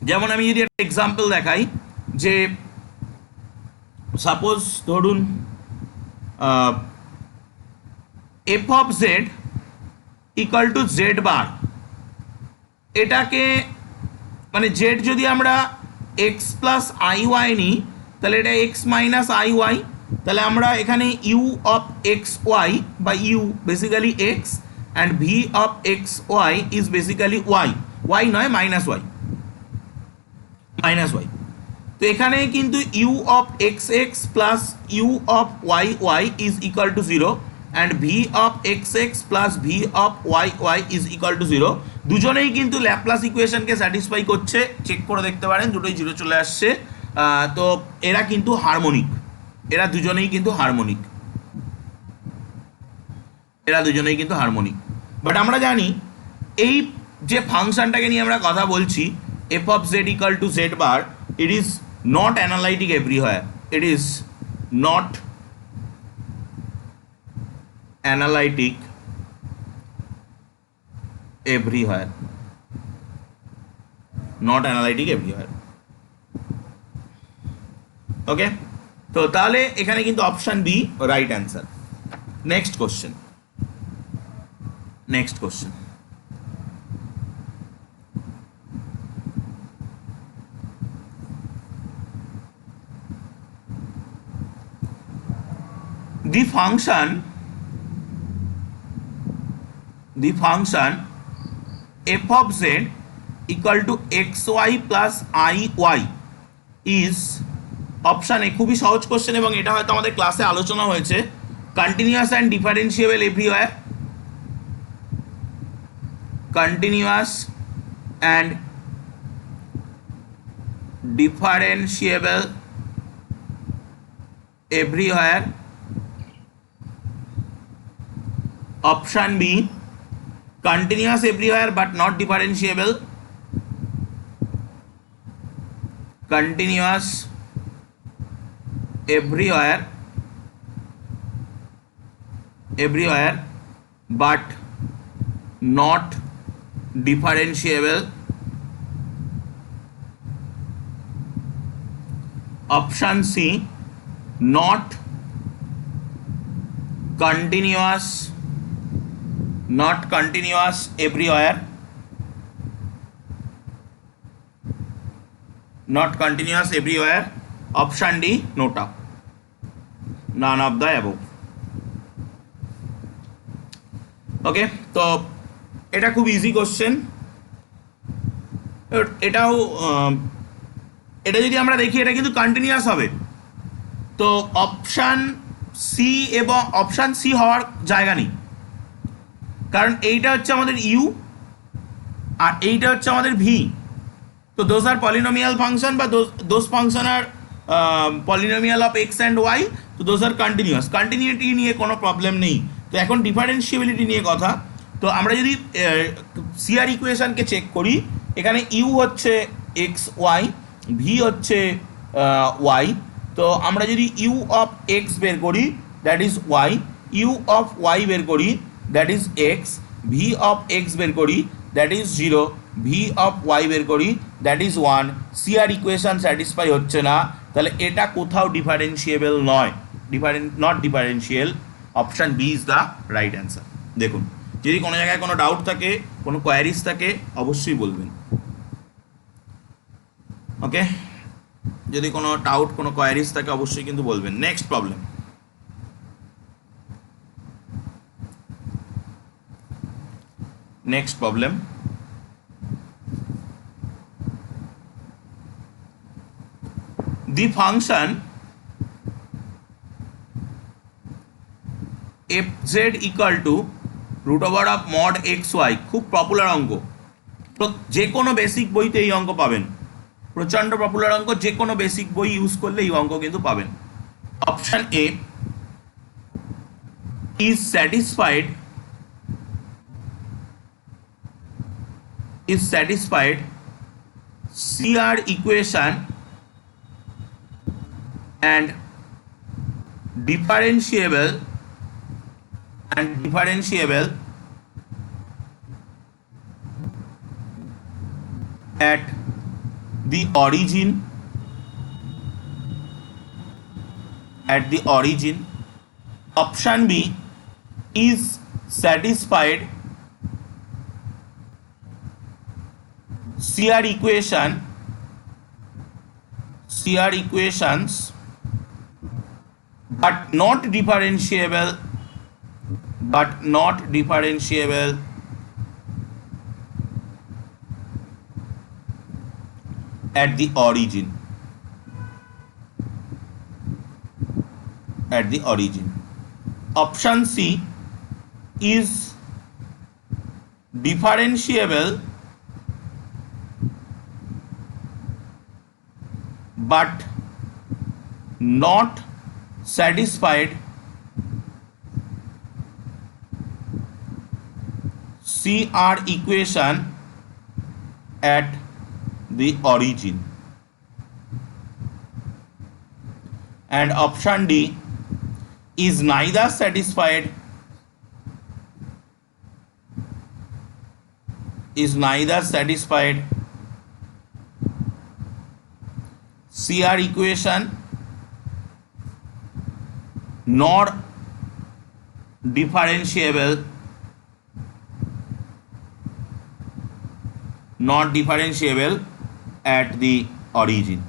যেমন আমি যদি একটা এক্সাম্পল দেখাই যে সাপোজ ধরুন f of z equal to z bar, এটাকে মানে জেড যদি আমরা এক্স প্লাস আই ওয়াই নিই তাহলে এটা এক্স মাইনাস আই ওয়াই, তাহলে আমরা এখানে ইউ অফ এক্স ওয়াই বা u basically x and v of x y is basically y, y নয় মাইনাস ওয়াই, মাইনাস ওয়াই। তো এখানে কিন্তু u of x x plus u of y y is equal to zero and v of x x plus v of y y is equal to zero. দুজনেই কিন্তু Laplace ইকুয়েশনকে satisfy করছে, check করে দেখতে পারেন দুটোই জিরো চলে আসছে। তো এরা কিন্তু হারমোনিক, এরা দুজনেই কিন্তু হারমোনিক, এরা দুজনেই কিন্তু হারমোনিক। বাট আমরা জানি এই যে ফাংশনটাকে নিয়ে আমরা কথা বলছি F of z equal to z bar, it is not analytic everywhere, it is not analytic everywhere, not analytic everywhere, okay. তো তাহলে এখানে কিন্তু option B right answer. Next question, next question, the function f of z equal to xy plus iy is option A, খুবই সহজ question এবং এটা হয়তো আমাদের ক্লাসে আলোচনা হয়েছে, continuous and differentiable everywhere, continuous and differentiable everywhere. Option B, continuous everywhere but not differentiable, continuous everywhere but not differentiable. Option C, not continuous everywhere, not continuous everywhere. Option D, nota, none of the above, ওকে। তো এটা খুব easy question, এটাও এটা যদি আমরা দেখি এটা কিন্তু কন্টিনিউয়াস হবে। তো অপশান সি এবং অপশান সি হওয়ার জায়গা নেই, কারণ এইটা হচ্ছে আমাদের ইউ আর এইটা হচ্ছে আমাদের ভি। তো দোজ আর পলিনোমিয়াল ফাংশন বা those function are polynomial of x and y, তো দোজ আর কন্টিনিউয়াস, কন্টিনিউটি নিয়ে কোনো প্রবলেম নেই। তো এখন ডিফারেন্সিয়েবিলিটি নিয়ে কথা। তো আমরা যদি সিআর ইকুয়েশনকে চেক করি, এখানে ইউ হচ্ছে এক্স ওয়াই, ভি হচ্ছে ওয়াই। তো আমরা যদি ইউ অফ এক্স বের করি that is y, u of y বের করি that is x, v of x বের করি that is zero, v of y বের করি that is one. CR equation satisfy হচ্ছে না, তাহলে এটা কোথাও ডিফারেন্সিয়েবল নয়, not differential. Option B is the right answer. দেখুন যদি কোনো জায়গায় কোনো ডাউট থাকে, কোনো কোয়ারিজ থাকে অবশ্যই বলবেন, ওকে। যদি কোনো ডাউট কোনো কোয়ারিজ থাকে অবশ্যই কিন্তু বলবেন। Next problem, next problem, the function fz equal to root over of mod xy, খুব পপুলার অঙ্ক, যে কোনো বেসিক বইতে এই অঙ্ক পাবেন, প্রচণ্ড পপুলার অঙ্ক, যে কোনো বেসিক বই ইউজ করলে এই অঙ্ক কিন্তু পাবেন। Option A is satisfied CR equation and differentiable at the origin, at the origin. Option B is satisfied CR equations but not differentiable at the origin. Option C is differentiable but not satisfied CR equation at the origin. And option D is neither satisfied CR equation nor differentiable at the origin.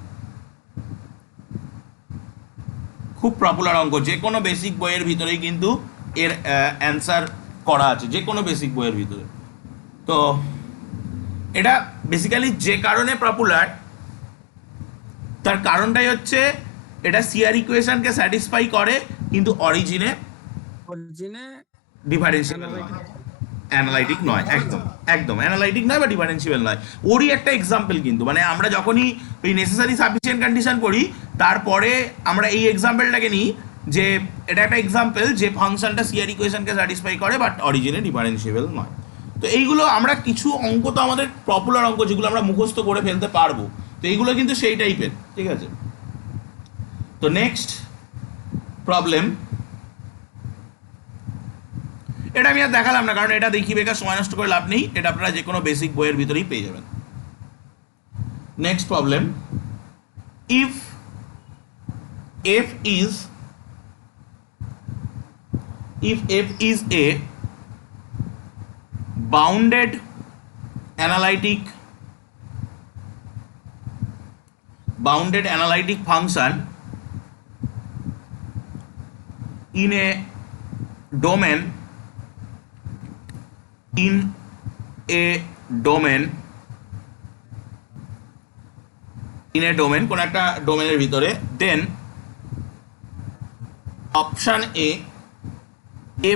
খুব popular অঙ্ক, যে কোনো basic বইয়ের ভিতরেই কিন্তু এর answer করা আছে, যে কোনো বেসিক বইয়ের ভিতরে। তো এটা বেসিক্যালি যে কারণে পপুলার, তার কারণটাই হচ্ছে এটা সিআর ইকুয়েশনকে স্যাটিসফাই করে কিন্তু অরিজিনে ডিফারেন্সিয়েবল নয়, অ্যানালাইটিক নয়, একদম অ্যানালাইটিক নয় বা ডিফারেন্সিয়েবল নয়। ওরই একটা এক্সাম্পল কিন্তু, মানে আমরা যখনই ওই নেসেসারি সাফিসিয়েন্ট কন্ডিশন করি তারপরে আমরা এই এক্সাম্পলটাকে নিই যে এটা একটা এক্সাম্পল যে ফাংশনটা সিআর ইকুয়েশনকে স্যাটিসফাই করে বাট অরিজিনে ডিফারেন্সিয়েবল নয়। তো এইগুলো আমরা কিছু অঙ্ক তো আমাদের পপুলার অঙ্ক যেগুলো আমরা মুখস্থ করে ফেলতে পারবো, তো এইগুলো কিন্তু সেই টাইপের, ঠিক আছে। তো নেক্সট প্রবলেম, এটা আমি আর দেখালাম না কারণ এটা দেখি বেকার সময় নষ্ট করে লাভ নেই, এটা আপনারা যে কোনো বেসিক বইয়ের ভিতরেই পেয়ে যাবেন। Next problem, if f is a bounded analytic function in a domain কোন একটা ডোমেনের ভিতরে, দেন option A,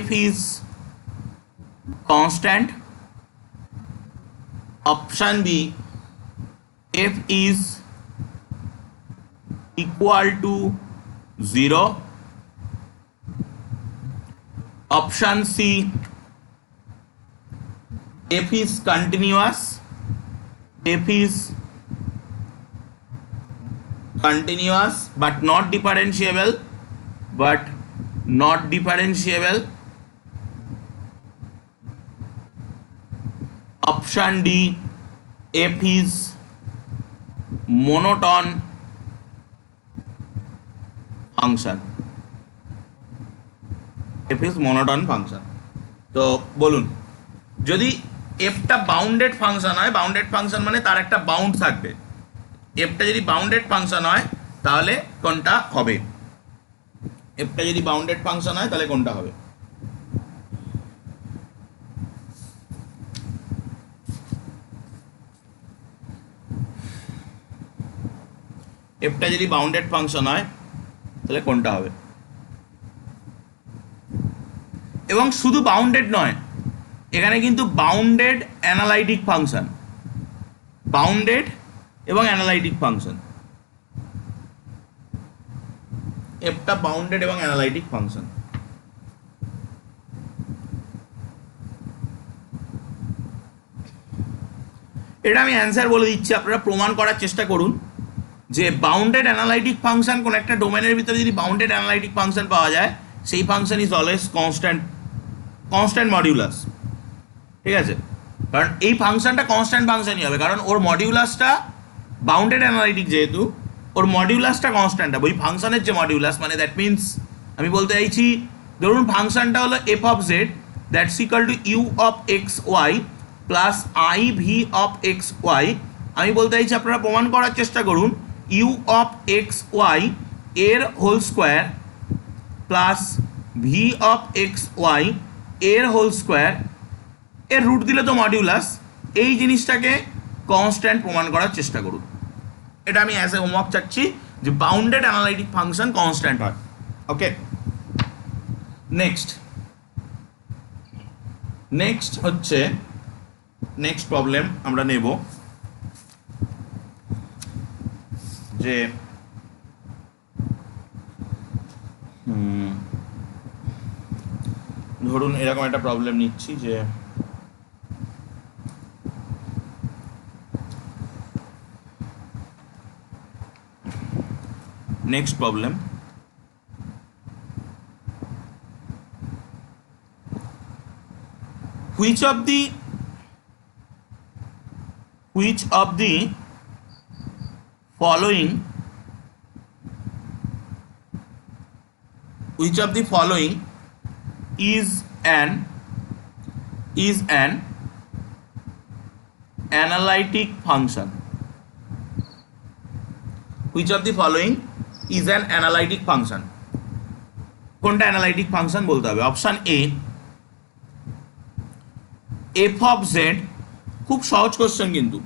f is constant. Option B, f is equal to 0. Option C, f is continuous. F is continuous but not differentiable. Option D, f is monotone function. তো বলুন, যদি এফটা bounded function হয়, bounded function মানে তার একটা bound থাকবে, এফটা যদি bounded function হয় তাহলে কোনটা হবে? এফটা যদি বাউন্ডেড ফাংশন হয় তাহলে কোনটা হবে? এফটা যদি বাউন্ডেড ফাংশন হয় তাহলে কোনটা হবে? এবং শুধু বাউন্ডেড নয়, এখানে কিন্তু বাউন্ডেড অ্যানালাইটিক ফাংশন, বাউন্ডেড এবং অ্যানালাইটিক ফাংশন, এফটা বাউন্ডেড এবং অ্যানালাইটিক ফাংশন। এটা আমি অ্যান্সার বলে দিচ্ছি, আপনারা প্রমাণ করার চেষ্টা করুন যে বাউন্ডেড অ্যানালাইটিক ফাংশন কোন একটা ডোমেনের ভিতরে যদি বাউন্ডেড অ্যানালাইটিক ফাংশন পাওয়া যায়, সেই function is always constant modulus, ঠিক আছে। কারণ এই ফাংশনটা কনস্ট্যান্ট ফাংশনই হবে, কারণ ওর মডিউলাসটা বাউন্ডেড অ্যানালাইটিক, যেহেতু ওর মডিউলাসটা কনস্ট্যান্ট হবে। ওই ফাংশনের যে মডিউলাস, মানে দ্যাট মিনস আমি বলতে চাইছি ধরুন ফাংশনটা হলো f of z that's equal to u of x y plus i v of x y. আমি বলতে চাইছি আপনারা প্রমাণ করার চেষ্টা করুন ইউ অফ এক্স ওয়াই এর whole square plus v of x y এর হোল স্কোয়ার এর রুট দিলে তো মডিউলাস, এই জিনিসটাকে কনস্ট্যান্ট প্রমাণ করার চেষ্টা করুন। এটা আমি অ্যাজ এ হোমওয়ার্ক চাচ্ছি যে বাউন্ডেড অ্যানালাইটিক ফাংশন কনস্ট্যান্ট হয়। ওকে, নেক্সট হচ্ছে নেক্সট প্রবলেম আমরা নেব যে ধরুন এরকম একটা প্রবলেম নিচ্ছি যে next problem, which of the following is an analytic function? Which of the following is an analytic function? কোনটা অ্যানালাইটিক ফাংশন বলতে হবে। Option A f of z, খুব সহজ কোশ্চেন কিন্তু,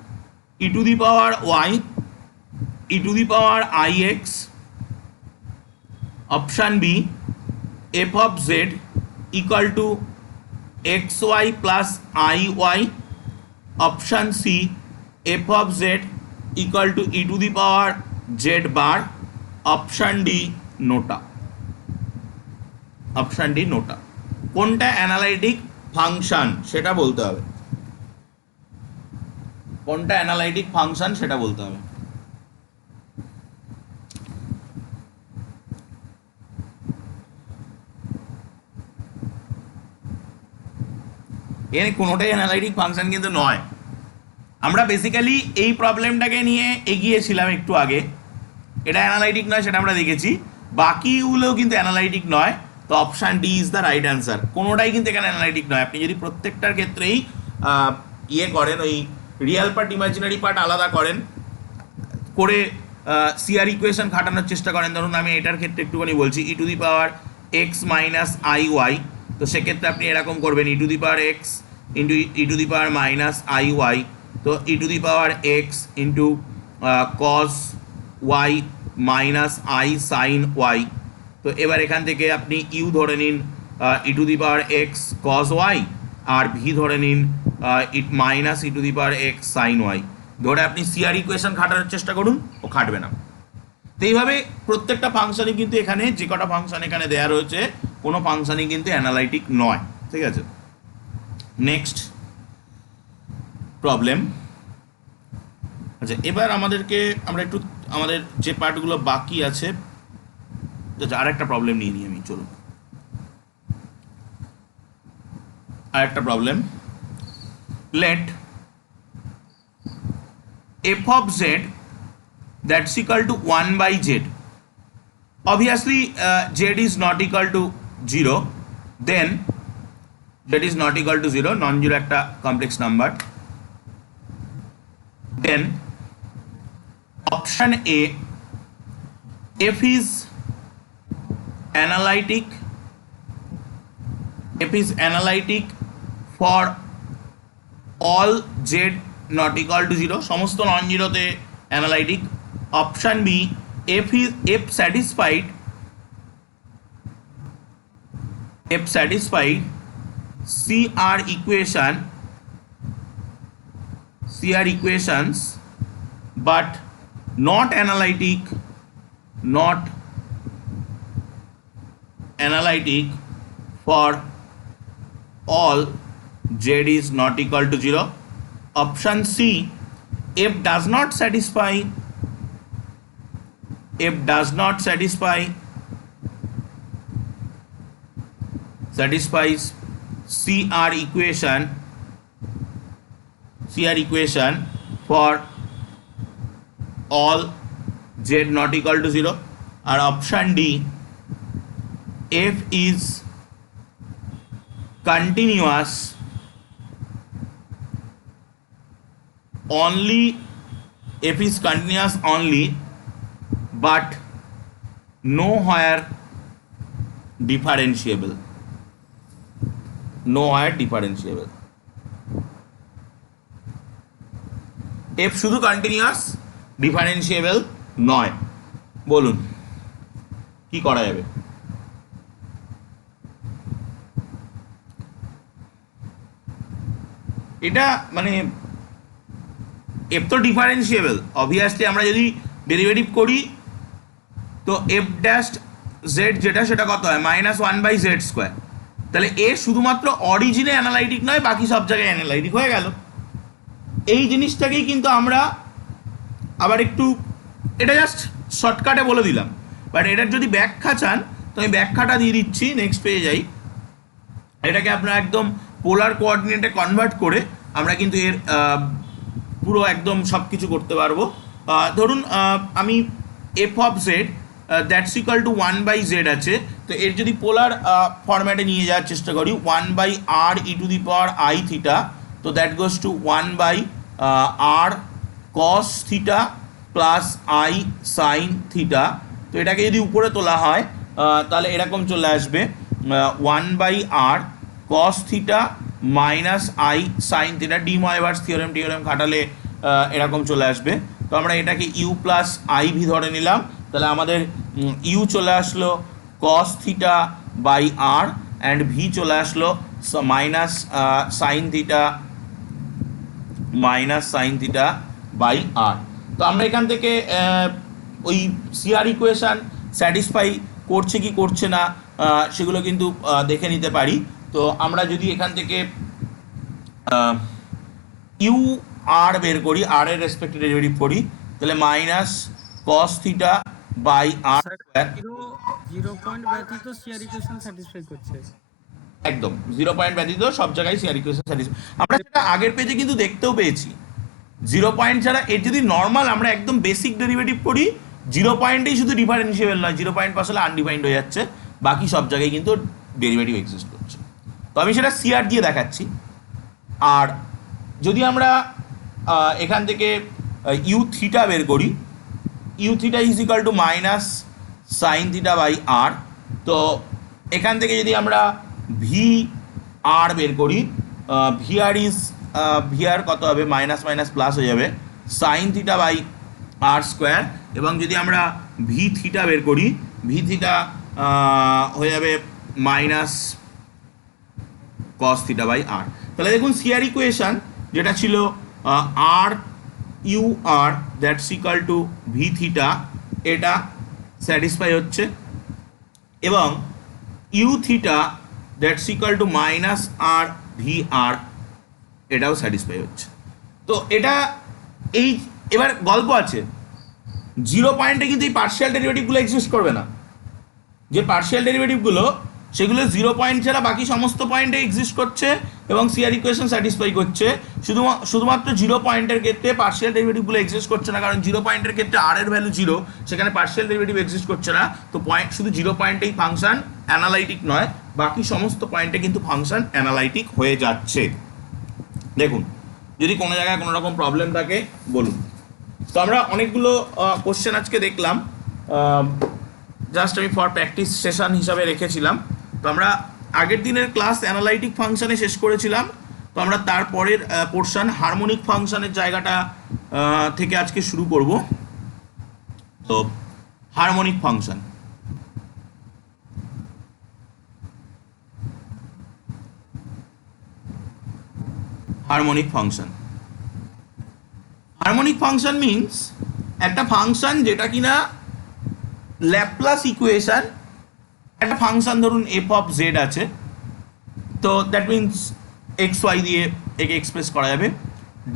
e to the power y e to the power i x. Option B f of z equal to x y plus i y. Option C f of z equal to e to the power z bar. Option D NOTA. Option D NOTA. কোনটা analytic function সেটা বলতে হবে, কোনটা analytic function সেটা বলতে হবে। এর কোনোটাই অ্যানালাইটিক ফাংশন কিন্তু নয়। আমরা বেসিক্যালি এই প্রবলেমটাকে নিয়ে এগিয়েছিলাম একটু আগে, এটা অ্যানালাইটিক নয় সেটা আমরা দেখেছি, বাকিগুলো কিন্তু অ্যানালাইটিক নয়। তো option D is the right answer. কোনোটাই কিন্তু এখানে অ্যানালাইটিক নয়। আপনি যদি প্রত্যেকটার ক্ষেত্রেই ইয়ে করেন, ওই রিয়াল পার্ট ইমাজিনারি পার্ট আলাদা করেন করে সিআর ইকুয়েশন খাটানোর চেষ্টা করেন, ধরুন আমি এটার ক্ষেত্রে একটুখানি বলছি e to the power x minus i y, তো সেক্ষেত্রে আপনি এরকম করবেন e to the power x into e to the power minus i y, তো e to the power x into cos y minus i sine y. তো এবার এখান থেকে আপনি ইউ ধরে নিন e to the power x cos y, আর v ধরে নিন minus e to the power x sine Y. ধরে আপনি সিআর ইকুয়েশন খাটানোর চেষ্টা করুন, ও খাটবে না। তো এইভাবে প্রত্যেকটা ফাংশনই কিন্তু এখানে যে কটা ফাংশন এখানে দেওয়া রয়েছে কোনো ফাংশনই কিন্তু অ্যানালাইটিক নয়। ঠিক আছে, নেক্সট প্রবলেম। আচ্ছা, এবার আমরা একটু আমাদের যে পার্টগুলো বাকি আছে আর একটা প্রবলেম নিয়ে নিই আমি, চলুন আর একটা problem. Let f of z that's equal to 1 by z. Obviously z is not equal to 0, then z is not equal to 0, non-zero একটা complex number. Then option A, f is analytic for all z not equal to 0, সমস্ত non জিরোতে analytic. Option B f satisfied CR equations but not analytic for all z is not equal to 0. Option C, f does not satisfy satisfies CR equation CR equation for all z not equal to 0, আর option D f is continuous only, f is continuous only but nowhere differentiable, nowhere differentiable. f শুধু continuous, differentiable নয়। বলুন কি করা যাবে? এটা মানে f তো ডিফারেন্সিয়েবল, অবভিয়াসলি আমরা যদি ডেরিভেটিভ করি তো f ড্যাশ জেড যেটা সেটা কত হয় -1/z²। তাহলে এ শুধুমাত্র অরিজিনে অ্যানালাইটিক নয়, বাকি সব জায়গায় অ্যানালাইটিক হয়ে গেল। এই জিনিসটাকেই কিন্তু আমরা আবার একটু, এটা জাস্ট শর্টকাটে বলে দিলাম, বাট এটার যদি ব্যাখ্যা চান তো আমি ব্যাখ্যাটা দিয়ে দিচ্ছি। নেক্সট পেজে যাই। এটাকে আপনারা একদম পোলার কোঅর্ডিনেটে কনভার্ট করে আমরা কিন্তু এর পুরো একদম সব কিছু করতে পারবো। ধরুন আমি F of z that's equal two 1/z আছে, তো এর যদি পোলার ফরম্যাটে নিয়ে যাওয়ার চেষ্টা করি 1/r e⁻i থিটা, তো that goes to 1/r cos theta plus i sin theta. তো এটাকে যদি উপরে তোলা হয় তাহলে এরকম চলে আসবে 1/r cos theta minus i sin theta. De Moivre's theorem খাটালে এরকম চলে আসবে। তো আমরা এটাকে ইউ প্লাস আই ভি ধরে নিলাম, তাহলে আমাদের ইউ চলে আসলো cos theta by r and v চলে আসলো minus sine theta by r. তো আমরা এখান থেকে ওই সিআর ইকুয়েশান স্যাটিসফাই করছে কি করছে না সেগুলো কিন্তু দেখে নিতে পারি। তো আমরা যদি এখান থেকে ইউ আর বের করি, আর এর রেসপেক্টে ডেরিভেটিভ করি, তাহলে minus cos theta by r square. 0 point ব্যতীত সিআর ইকুয়েশন স্যাটিসফাই করছে, একদম 0 পয়েন্ট ব্যতীত সব জায়গায় সিআর ইকুয়েশন স্যাটিসফাই। আমরা সেটা আগের পেজে কিন্তু দেখতেও পেয়েছি। 0 পয়েন্ট ছাড়া এর যদি নর্মাল আমরা একদম বেসিক ডেরিভেটিভ করি, 0 পয়েন্টেই শুধু ডিফারেন্সিয়েবল নয়, 0 পয়েন্ট পাস হলে আনডিফাইন্ড হয়ে যাচ্ছে, বাকি সব জায়গায় কিন্তু ডেরিভেটিভ এক্সিস্ট করছে। তো আমি সেটা সিআর দিয়ে দেখাচ্ছি। আর যদি আমরা এখান থেকে ইউ থিটা বের করি, u theta is equal to minus sine theta by r. তো এখান থেকে যদি আমরা ভি আর বের করি, ভি আর কত হবে, মাইনাস মাইনাস প্লাস হয়ে যাবে sine theta by r square. এবং যদি আমরা ভি থিটা বের করি, ভি থিটা হয়ে যাবে minus cos theta by r. তাহলে দেখুন সিআর ইকুয়েশন যেটা ছিল r u r that's equal to v theta, এটা স্যাটিসফাই হচ্ছে, এবং u theta that's equal to minus r v r, এটাও স্যাটিসফাই হচ্ছে। তো এটা এই এবার গল্প আছে, 0 পয়েন্টে কিন্তু এই পার্শিয়াল ডেরিভেটিভগুলো এক্সিস্ট করবে না। যে পার্শিয়াল ডেরিভেটিভগুলো সেগুলো 0 পয়েন্ট ছাড়া বাকি সমস্ত পয়েন্টে এক্সিস্ট করছে এবং সিআর ইকুয়েশন স্যাটিসফাই করছে। শুধুমাত্র 0 পয়েন্টের ক্ষেত্রে পার্শিয়াল ডেরিভেটিভগুলো এক্সিস্ট করছে না, কারণ 0 পয়েন্টের ক্ষেত্রে আর এর ভ্যালু 0, সেখানে পার্শিয়াল ডেরিভেটিভ এক্সিস্ট করছে না। তো পয়েন্ট শুধু 0 পয়েন্টেই ফাংশন অ্যানালাইটিক নয়, বাকি সমস্ত পয়েন্টে কিন্তু ফাংশন অ্যানালাইটিক হয়ে যাচ্ছে। দেখুন যদি কোনো জায়গায় কোনো রকম প্রবলেম থাকে বলুন। তো আমরা অনেকগুলো কোশ্চেন আজকে দেখলাম, জাস্ট আমি ফর প্র্যাকটিস সেশন হিসাবে রেখেছিলাম। তো আমরা আগের দিনের ক্লাস অ্যানালাইটিক ফাংশনে শেষ করেছিলাম। তো আমরা তারপরের পোর্শন হারমোনিক ফাংশনের জায়গাটা থেকে আজকে শুরু করব। তো harmonic function, harmonic function means একটা ফাংশন যেটা কিনা ল্যাপ্লাস ইকুয়েশন, একটা ফাংশন ধরুন এফ অফ জেড আছে, তো দ্যাট মিনস এক্স ওয়াই দিয়ে একে এক্সপ্রেস করা যাবে।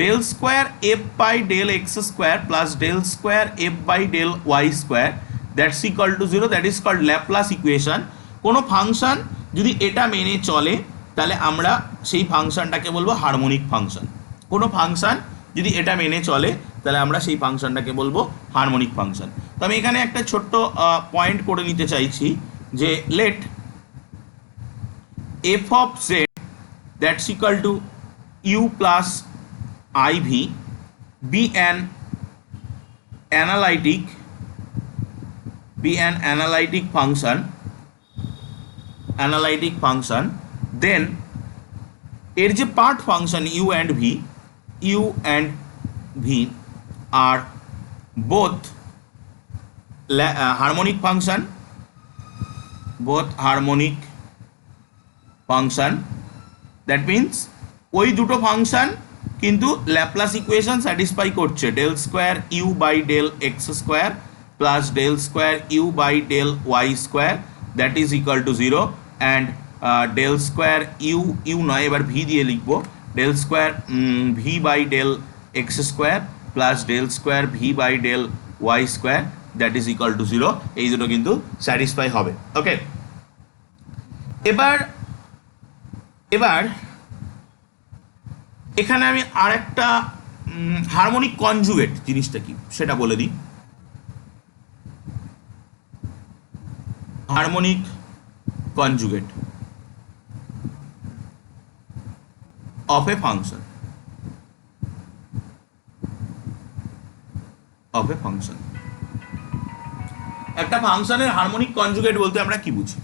Del square f by del x square plus del square f by del y square that's equal to 0, that is called Laplace equation. কোনো function যদি এটা মেনে চলে তাহলে আমরা সেই ফাংশনটাকে বলবো হারমোনিক ফাংশন। কোনো ফাংশন যদি এটা মেনে চলে তাহলে আমরা সেই ফাংশনটাকে বলবো হারমোনিক ফাংশন। তো আমি এখানে একটা ছোট্ট পয়েন্ট করে নিতে চাইছি যে let f of z that's equal to u plus i v be an analytic function, then এর যে part function u and v are both harmonic function, that means ওই দুটো ফাংশন কিন্তু ল্যাপ্লাস ইকুয়েশন স্যাটিসফাই করছে del square u by del x square plus del square u by del y square that is equal to 0 and del square u নয়, এবার v দিয়ে লিখবো, del square v by del x square plus del square v by del y square that is equal to 0। এই দুটো কিন্তু satisfy হবে। ওকে, এবার এখানে আমি আর একটা হারমোনিক কনজুগেট জিনিসটা কি সেটা বলে দিই। Harmonic conjugate of A function একটা ফাংশনের হারমোনিক কনজুগেট বলতে আমরা কি বুঝি?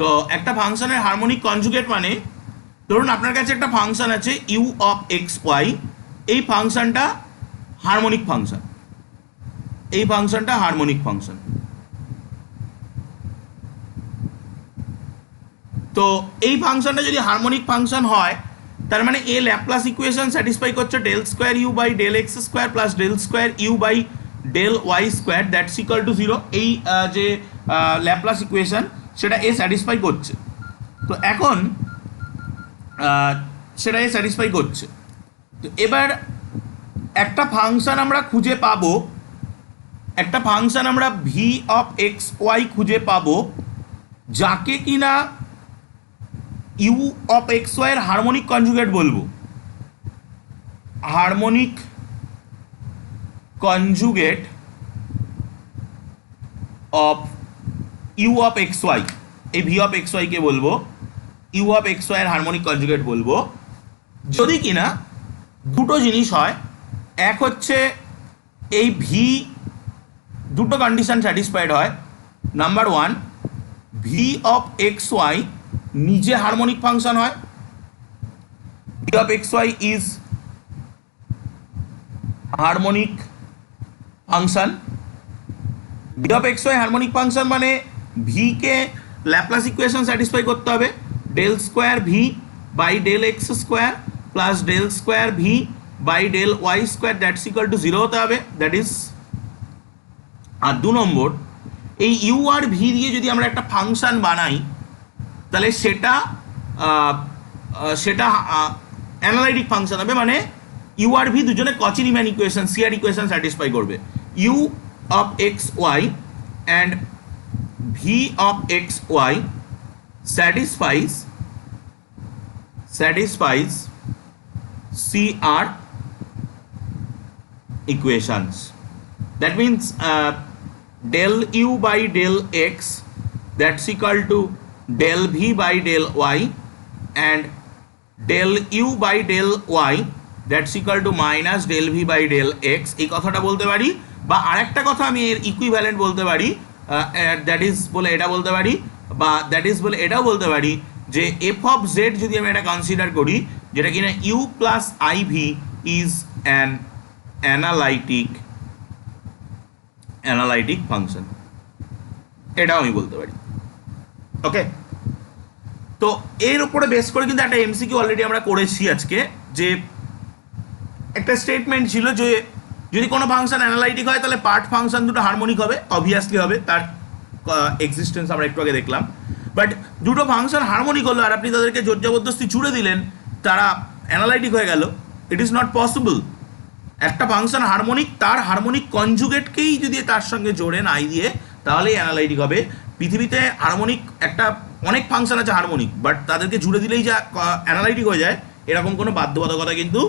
তো একটা ফাংশনের হারমোনিক কনজুগেট মানে ধরুন আপনার কাছে একটা ফাংশন আছে ইউ অফ এক্স ওয়াই, এই ফাংশনটা হারমোনিক ফাংশন, তো এই ফাংশনটা যদি হারমোনিক ফাংশন হয় তার মানে এ ল্যাপ্লাস ইকুয়েশন স্যাটিসফাই করছে del square u by del x square plus del square u by del y square that's equal to 0। এই যে ল্যাপ্লাস ইকুয়েশন সেটা এ স্যাটিসফাই করছে। তো এখন সেটা এ স্যাটিসফাই করছে। তো এবার একটা ফাংশন আমরা খুঁজে পাবো, একটা ফাংশন আমরা ভি অফ এক্স ওয়াই খুঁজে পাবো যাকে কিনা ইউ অফ এক্স ওয়াই এর হারমোনিক কনজুগেট বলবো। Harmonic conjugate of u of x y, এই ভি অফ এক্স ওয়াইকে বলবো ইউ অফ এক্স ওয়াই এর হারমোনিক কনজুগেট বলবো যদি কিনা দুটো জিনিস হয়। এক হচ্ছে এই ভি দুটো কন্ডিশন স্যাটিসফাইড হয়। Number 1, v of x y নিজে হারমোনিক ফাংশন হয়, v of x y is harmonic function. V of x y harmonic function মানে ভি কে ল্যাপ্লাস ইকুয়েশন স্যাটিসফাই করতে হবে, del square v by del x square plus del square v by del y square that's equal to 0 হতে হবে, that is. আর 2 নম্বর, এই u আর V দিয়ে যদি আমরা একটা ফাংশন বানাই তাহলে সেটা অ্যানালাইটিক ফাংশন হবে, মানে ইউ আর ভি দুজনে Cauchy Riemann equation CR equation satisfy করবে। U of x y and v of x y satisfies CR equations. That means del u by del x that's equal to del v by del y and del u by del y that's equal to minus del v by del x। এই কথাটা বলতে পারি, বা আরেকটা কথা আমি এর equivalent বলতে পারি, দ্যাট ইজ বলে এটা বলতে পারি, বা দ্যাট ইজ বলে এটাও বলতে পারি যে এফ অফ জেড যদি আমি এটা কনসিডার করি যেটা কিনা u plus i v is an analytic function, এটাও আমি বলতে পারি। ওকে, তো এর উপরে বেস করে কিন্তু একটা এমসিকিউ অলরেডি আমরা করেছি আজকে, যে একটা স্টেটমেন্ট ছিল যে যদি কোনো ফাংশন অ্যানালাইটিক হয় তাহলে পার্ট ফাংশন দুটো হারমোনিক হবে, অবভিয়াসলি হবে, তার এক্সিস্টেন্স আমরা একটু আগে দেখলাম। বাট দুটো ফাংশন হারমোনিক হলো আর আপনি তাদেরকে জোর জবরদস্তি জুড়ে দিলেন, তারা অ্যানালাইটিক হয়ে গেল, ইট ইজ নট পসিবল। একটা ফাংশন হারমোনিক, তার হারমোনিক কনজুগেটকেই যদি তার সঙ্গে জোড়েন আই দিয়ে তাহলেই অ্যানালাইটিক হবে। পৃথিবীতে হারমোনিক একটা অনেক ফাংশন আছে হারমোনিক, বাট তাদেরকে জুড়ে দিলেই যা অ্যানালাইটিক হয়ে যায় এরকম কোনো বাধ্যবাধকতা কিন্তু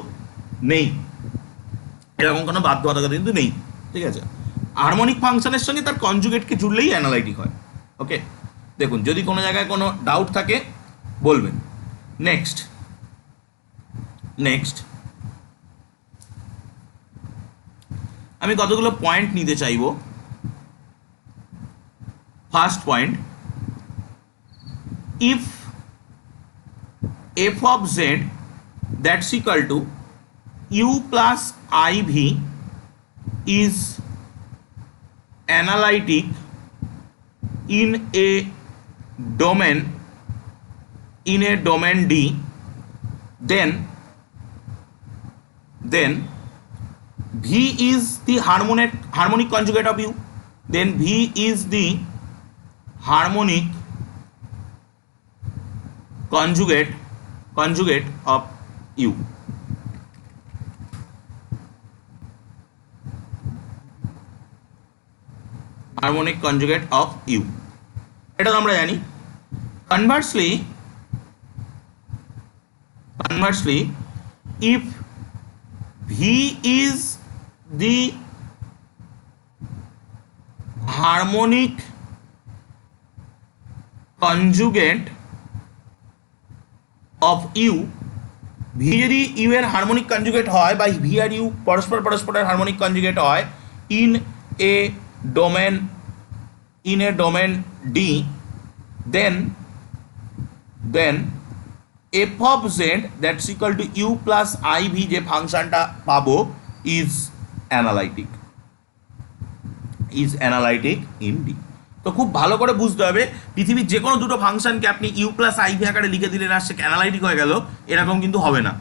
নেই, এরকম কোনো বাধ্যবাধকতা কিন্তু নেই, ঠিক আছে। হারমোনিক ফাংশনের সঙ্গে তার কনজুগেটকে জুড়লেই অ্যানালাইটিক হয়। ওকে, দেখুন যদি কোনো জায়গায় কোনো ডাউট থাকে বলবেন। নেক্সট নেক্সট আমি কতগুলো পয়েন্ট নিতে চাইব। First point, if f of z that's equal to u plus iv is analytic in a domain D, then v is the harmonic conjugate of u, then v is the harmonic conjugate of u. Harmonic conjugate of u, এটা তো আমরা জানি। Conversely, if v is the harmonic conjugate of u, v যদি u এর harmonic conjugate হয় বা v আর u পরস্পরের harmonic conjugate হয় in a domain D, then f of z that's equal to u plus iv যে ফাংশনটা পাবো is analytic in D। তো খুব ভালো করে বুঝতে হবে, পৃথিবীর যে কোনো দুটো ফাংশনকে আপনি ইউ প্লাস আইভি আকারে লিখে দিলেন আর সে অ্যানালাইটিক হয়ে গেল, এরকম কিন্তু হবে না।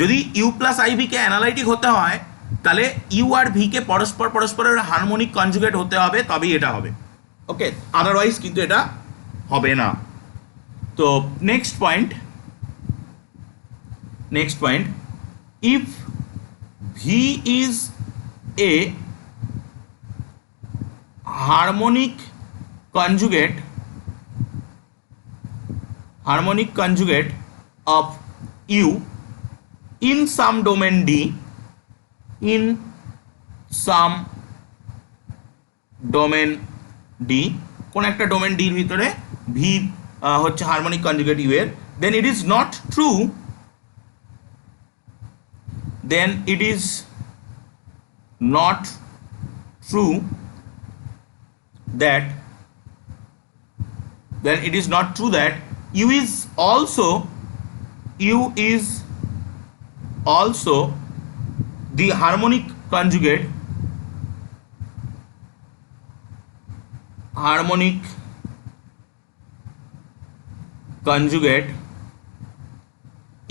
যদি ইউ প্লাস আইভিকে অ্যানালাইটিক হতে হয় তাহলে ইউ আর ভিকে পরস্পরের হারমোনিক কনজুগেট হতে হবে, তবেই এটা হবে। ওকে, আদারওয়াইজ কিন্তু এটা হবে না। তো next point, if V is a harmonic conjugate of u in some domain D, কোন একটা ডোমেন ডির ভিতরে ভি হচ্ছে হারমোনিক কনজুগেট ইউ এর, then it is not true that u is also the harmonic conjugate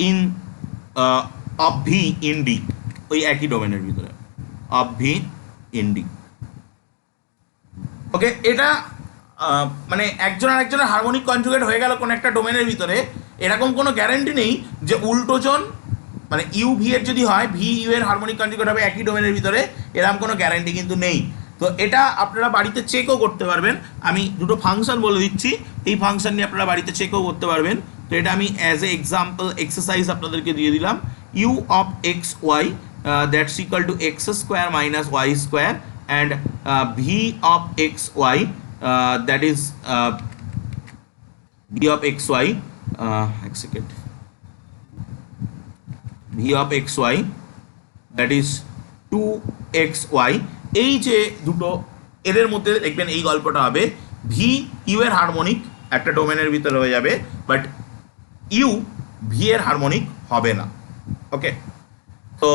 in of v in D, ওই একই ডোমেনের ভিতরে of v in D। ওকে, এটা মানে একজন আরেকজনের হারমোনিক কনজুগেট হয়ে গেল কোন একটা ডোমেনের ভিতরে, এরকম কোনো গ্যারান্টি নেই যে উল্টোজন মানে ইউ ভি এর যদি হয় ভি ইউ এর হারমোনিক কনজুগেট হবে একই ডোমেনের ভিতরে, এরকম কোনো গ্যারান্টি কিন্তু নেই। তো এটা আপনারা বাড়িতে চেকও করতে পারবেন। আমি দুটো ফাংশন বলে দিচ্ছি, এই ফাংশন নিয়ে আপনারা বাড়িতে চেকও করতে পারবেন। তো এটা আমি অ্যাজ এ এক্সাম্পল এক্সারসাইজ আপনাদেরকে দিয়ে দিলাম। U of x y that's equal to x square minus y square and v of xy that is v of xy v of xy that is 2xy, এই যে দুটো এদের মধ্যে দেখবেন এই গল্পটা হবে, ভি ইউ এর হারমোনিক একটা ডোমেনের ভিতরে হয়ে যাবে, বাট ইউ ভি এর হারমোনিক হবে না। ওকে, তো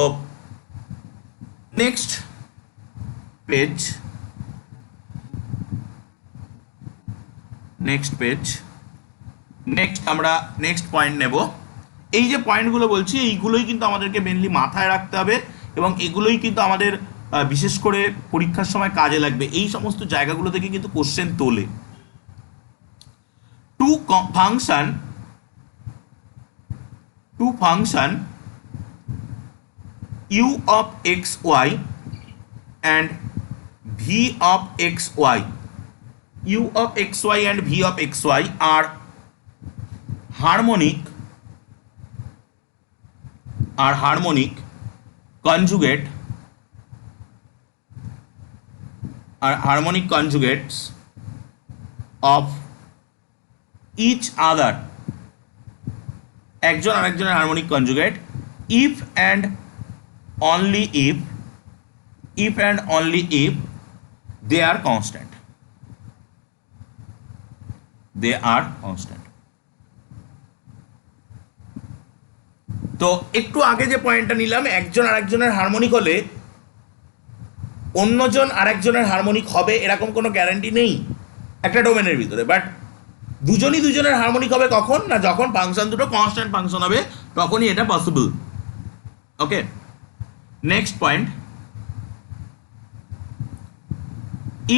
নেক্সট পেজ আমরা নেক্সট পয়েন্ট নেব। এই যে পয়েন্টগুলো বলছি এইগুলোই কিন্তু আমাদেরকে মেনলি মাথায় রাখতে হবে এবং এগুলোই কিন্তু আমাদের বিশেষ করে পরীক্ষার সময় কাজে লাগবে। এই সমস্ত জায়গাগুলো থেকে কিন্তু কোশ্চেন তোলে। Two function u of xy and v of xy, u of xy and v of xy are harmonic are harmonic conjugates of each other, একজন আরেকজনের harmonic conjugate, if and only if they are constant. তো একটু আগে যে পয়েন্টটা নিলাম, একজন আরেকজনের হারমোনিক হলে অন্যজন আরেকজনের হারমোনিক হবে এরকম কোনো গ্যারান্টি নেই একটা ডোমেনের ভিতরে, বাট দুজনই দুজনের হারমোনিক হবে কখন না, যখন ফাংশন দুটো কনস্ট্যান্ট ফাংশন হবে তখনই এটা possible. Okay, next point,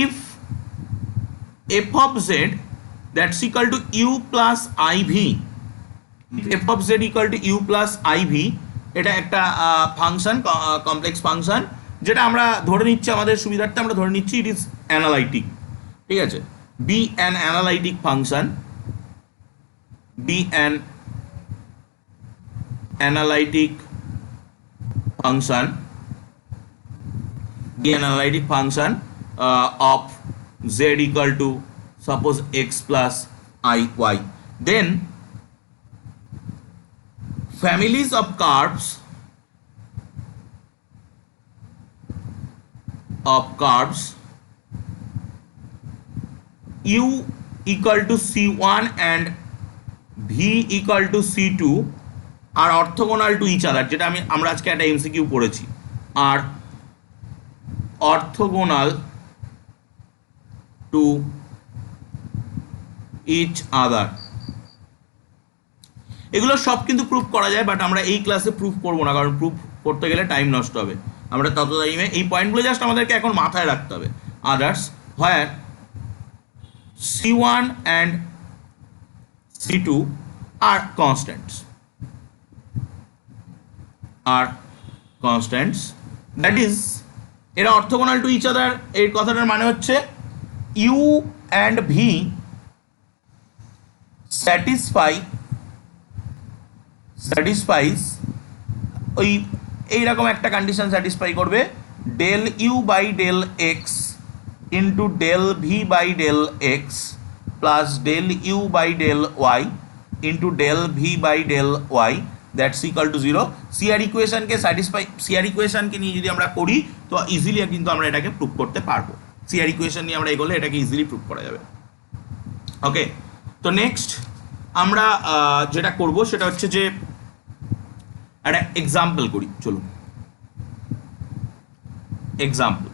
if f of z that's equal to u plus iv, f of z equal to u plus iv, এটা একটা ফাংশন, কমপ্লেক্স ফাংশন, যেটা আমরা ধরে নিচ্ছি আমাদের সুবিধার্থে আমরা ধরে নিচ্ছি ইট ইজ অ্যানালাইটিক। ঠিক আছে, be an analytic function, of z equal to suppose x plus iy. Then families of curves u equal to c1 and v equal to c2 are orthogonal to each other, যেটা আমরা আজকে একটা MCQ পড়েছি, আর orthogonal to each other। এগুলো সব কিন্তু proof করা যায়, বাট আমরা এই ক্লাসে প্রুফ করবো না, কারণ প্রুফ করতে গেলে টাইম নষ্ট হবে। আমরা তত টাইমে এই পয়েন্টগুলো জাস্ট আমাদেরকে এখন মাথায় রাখতে হবে। Others where c1 and c2 are constants, that is এরা অর্থোগোনাল টু ইচ আদার, এই কথাটার মানে হচ্ছে u and v satisfies ওই এইরকম একটা কন্ডিশন স্যাটিসফাই করবে, del u by del x into del v by del x plus del u by del y into del v by del y that's equal to 0। CR ইকুয়েশনকে নিয়ে যদি আমরা করি তো ইজিলি কিন্তু আমরা এটাকে প্রুভ করতে পারবো। সিআর ইকুয়েশন নিয়ে আমরা এগোলে এটাকে ইজিলি প্রুভ করা যাবে। ওকে, তো নেক্সট আমরা যেটা করব সেটা হচ্ছে যে একটা এক্সাম্পল করি। চলুন, example,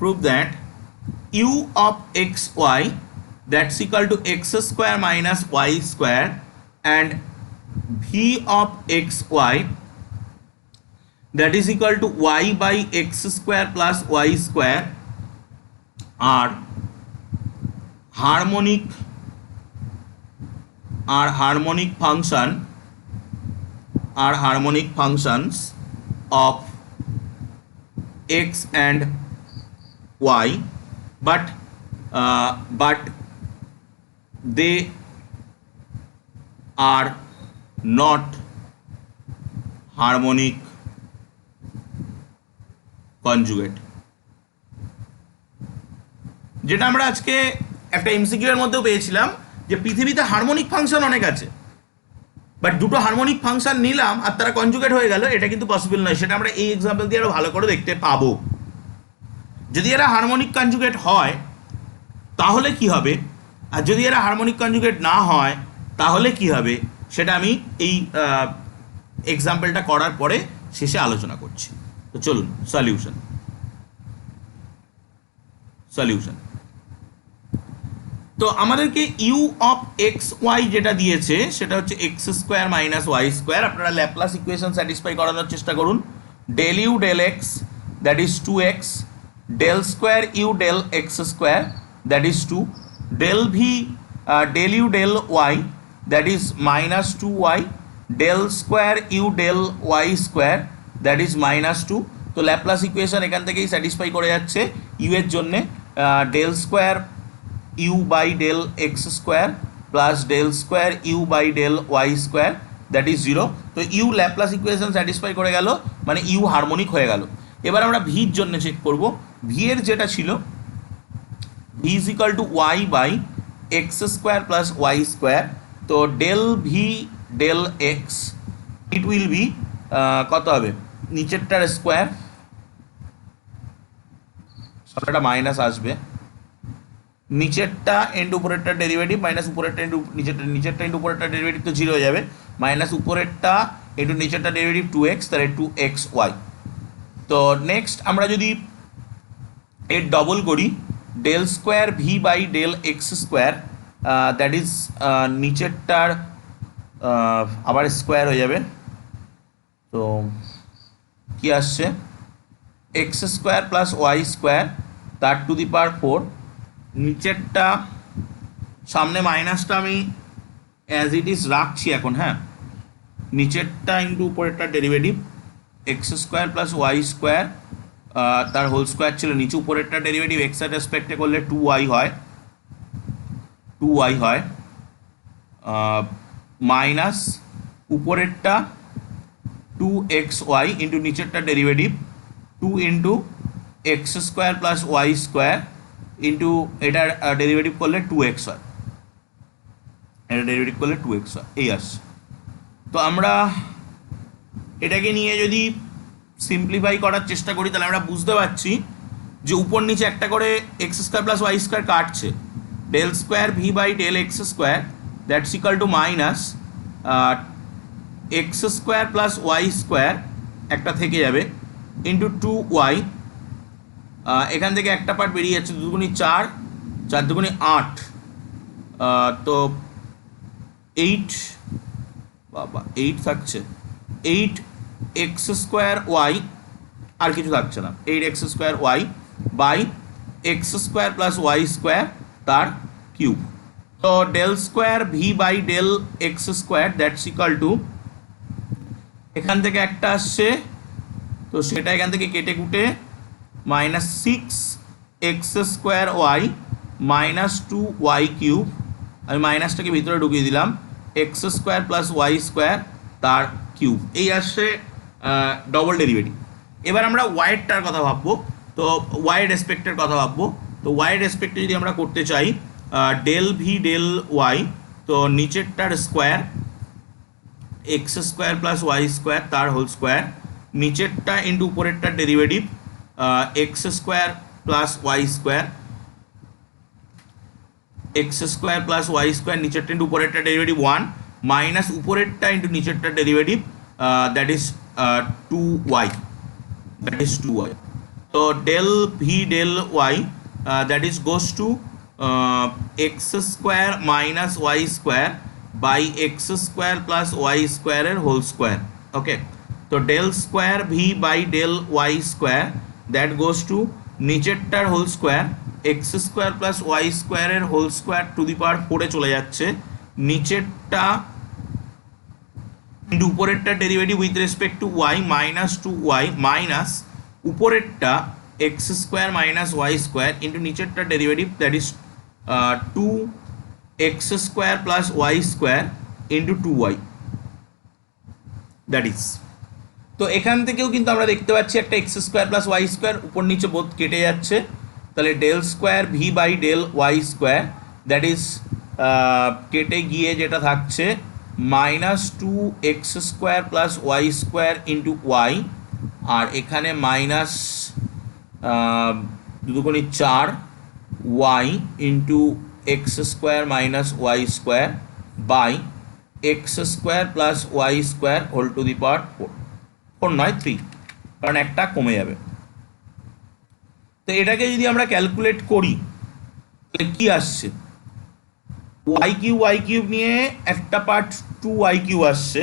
prove that u of xy that's equal to x square minus y square and v of xy that is equal to y by x square plus y square are harmonic functions of x and y, but they are not harmonic conjugate। যেটা আমরা আজকে একটা MCQ এর মধ্যেও পেয়েছিলাম যে পৃথিবীতে harmonic function অনেক আছে, বাট দুটো হারমোনিক ফাংশন নিলাম আর তারা কনজুগেট হয়ে গেল, এটা কিন্তু পসিবল নয়। সেটা আমরা এই এক্সাম্পল দিয়ে আরো ভালো করে দেখতে পাবো। যদি এরা হারমোনিক কনজুগেট হয় তাহলে কি হবে, আর যদি এরা হারমোনিক কনজুগেট না হয় তাহলে কি হবে, সেটা আমি এই এক্সাম্পলটা করার পরে শেষে আলোচনা করছি। তো চলুন, সলিউশন। তো আমাদেরকে ইউ অফ এক্স ওয়াই যেটা দিয়েছে সেটা হচ্ছে x square minus y square. আপনারা ল্যাপ্লাস ইকুয়েশন স্যাটিসফাই করানোর চেষ্টা করুন। Del u del x that is 2x, del square u del x square that is 2, del v del u del y that is minus 2y, del square u del y square that is minus 2। তো Laplace equation এখান থেকেই satisfy করে যাচ্ছে। U এর জন্যে del square u by del x square plus del square u by del y square that is zero. তো u Laplace equation satisfy করে গেল, মানে ইউ হারমোনিক হয়ে গেল। এবার আমরা ভির জন্য চেক করব। ভি এর যেটা ছিল v is equal to y by x square plus y square. তো del v del x it will be কত হবে, নিচেরটার স্কোয়ার, সবটা মাইনাস আসবে, নিচেরটা ইন্টু উপরেরটা ডেরিভেটিভ মাইনাস উপরেরটা ইন্টু নিচেরটা ইন্টু উপরেরটা ডেরিভেটিভ তো জিরো হয়ে যাবে, মাইনাস উপরেরটা ইন্টু নিচেরটা ডেরিভেটিভ 2x, তাহলে 2xy। তো নেক্সট আমরা যদি এর ডবল করি, del square v by del x square that is নিচেরটার আবার স্কোয়ার হয়ে যাবে। তো কি আসছে, x square plus y square তার টু দি পাওয়ার 4, নিচেরটা সামনে মাইনাসটা আমি অ্যাজ ইট ইজ রাখছি এখন, হ্যাঁ, নিচেরটা ইন্টু উপরেরটা derivative x square plus y square তার হোল স্কোয়ার ছিল, নিচে উপরেরটা ডেরিভেটিভ এক্স এর রেসপেক্টে করলে 2y হয়, 2y হয়, মাইনাস উপরেরটা 2xy ইন্টু নিচেরটা derivative 2 into x square plus y square into এটার ডেরিভেটিভ করলে 2x হয়, এটা ডেরিভেটিভ করলে 2x হয়, এই আসছে। তো আমরা এটাকে নিয়ে যদি সিম্পলিফাই করার চেষ্টা করি তাহলে আমরা বুঝতে পারছি যে উপর নিচে একটা করে x square plus y square কাটছে, del square v by del x square that's equal to minus x square plus y square একটা থেকে যাবে ইন্টু 2y, এখান থেকে একটা পার্ট বেরিয়ে যাচ্ছে, 2 দুগুণি 4, 4 দুগুণি 8, তো 8, বাবা 8 থাকছে, 8 এক্স স্কোয়ার ওয়াই, আর কিছু থাকছে না, 8 x square y by x square plus y square তার কিউব। তো del square v by del x square that's equal to, এখান থেকে একটা আসছে, তো সেটা এখান থেকে কেটে কুটে minus 6 x square y minus 2y cube, আমি মাইনাসটাকে ভিতরে ঢুকিয়ে দিলাম, x square plus y square তার কিউব, এই আসছে ডবল ডেরিভেটিভ। এবার আমরা ওয়াইয়েরটার কথা ভাববো, তো ওয়াই রেসপেক্টের কথা ভাববো। তো ওয়াই রেসপেক্টে যদি আমরা করতে চাই ডেল ভি ডেল ওয়াই, তো নিচেরটার square x square plus y square তার হোল স্কোয়ার, নিচেরটা ইন্টু উপরেরটার derivative x square plus y square, x square plus y square নিচেরটা ইন্টু উপরেরটা ডেরিভেটিভ 1 মাইনাস উপরেরটা ইন্টু নিচেরটা derivative that is 2y, that is 2y। তো del v del y that is goes to x square minus y square by x square plus y স্কোয়ারের whole square, okay. তো del square v by del y square that goes to নিচেরটার whole square x square plus y স্কোয়ারের whole square to the power 4 চলে যাচ্ছে, নিচেরটা into উপরেরটা derivative with respect to y minus 2y minus উপরেরটা x square minus y square into নিচেরটা derivative that is 2x square plus y square into 2y that is. তো এখান থেকেও কিন্তু আমরা দেখতে পাচ্ছি একটা x square plus y square উপর নিচে বোধ কেটে যাচ্ছে, তাহলে del square v by del y square that is কেটে গিয়ে যেটা থাকছে minus 2x square plus y square into y, আর এখানে মাইনাস 2 দুগুণি 4 y into x square minus y square by x square plus y square whole to the power 4 নয় 3, কারণ একটা কমে যাবে। তো এটাকে যদি আমরা ক্যালকুলেট করি তাহলে কি আসছে, ওয়াই কিউব নিয়ে একটা পার্ট 2y কিউব আসছে,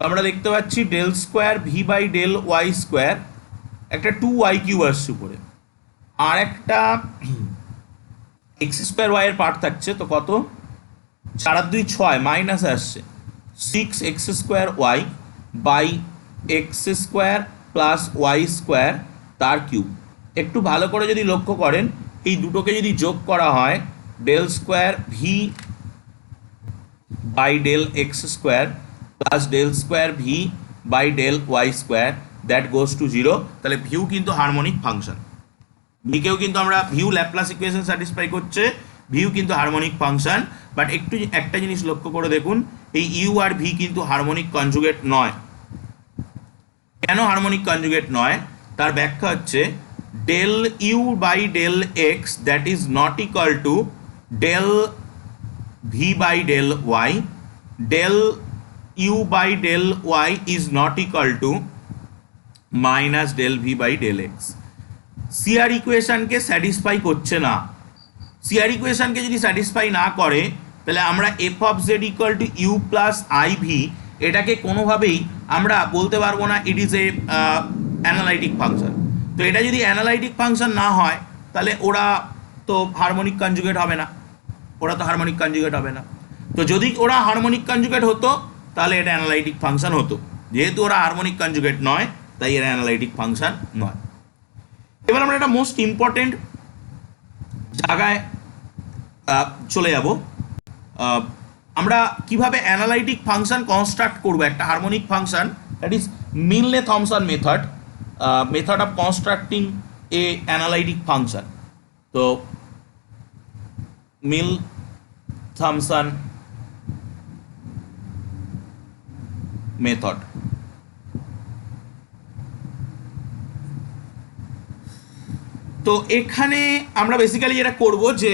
আমরা দেখতে পাচ্ছি del square v by del y square একটা 2y কিউব আসছে উপরে, আর একটা এক্স স্কোয়ার ওয়াই এর পার্ট থাকছে, তো কত 4 আর 2 6 মাইনাস আসছে 6x square y by x square plus y square তার কিউব। একটু ভালো করে যদি লক্ষ্য করেন এই দুটোকে যদি যোগ করা হয় del square v by del x square plus del square v by del y square that goes to 0 তাহলে ভিউ কিন্তু হারমোনিক ফাংশন ভিকেও কিন্তু আমরা ভিউ ল্যাপ্লাস ইকুয়েশন স্যাটিসফাই করছে ভিউ কিন্তু হারমোনিক ফাংশন বাট একটু একটা জিনিস লক্ষ্য করে দেখুন এই ইউ আর ভি কিন্তু হারমোনিক কনজুগেট নয় কেন হারমোনিক কনজুগেট নয় তার ব্যাখ্যা হচ্ছে del u by del x that is not equal to del v by del y del u by del y is not equal to minus del v by del x CR ইকুয়েশনকে satisfy করছে না CR ইকুয়েশনকে যদি satisfy না করে তাহলে আমরা f of z equal to u plus i v এটাকে কোনোভাবেই আমরা বলতে পারবো না it is a analytic function তো এটা যদি অ্যানালাইটিক ফাংশন না হয় তাহলে ওরা তো হারমোনিক কনজুগেট হবে না ওরা তো হারমোনিক কনজুগেট হবে না তো যদি ওরা হারমোনিক কনজুগেট হতো তাহলে এটা অ্যানালাইটিক ফাংশন হতো যেহেতু ওরা হারমোনিক কনজুগেট নয় তাই এরা অ্যানালাইটিক ফাংশন নয় এবার আমরা একটা মোস্ট ইম্পর্টেন্ট জায়গায় চলে যাব আমরা কিভাবে অ্যানালাইটিক ফাংশন কনস্ট্রাক্ট করব একটা হারমোনিক ফাংশন দ্যাট ইজ মিলনে Thomson method of constructing A analytic function তো মিল থমসন মেথড তো এখানে আমরা বেসিক্যালি যেটা করব যে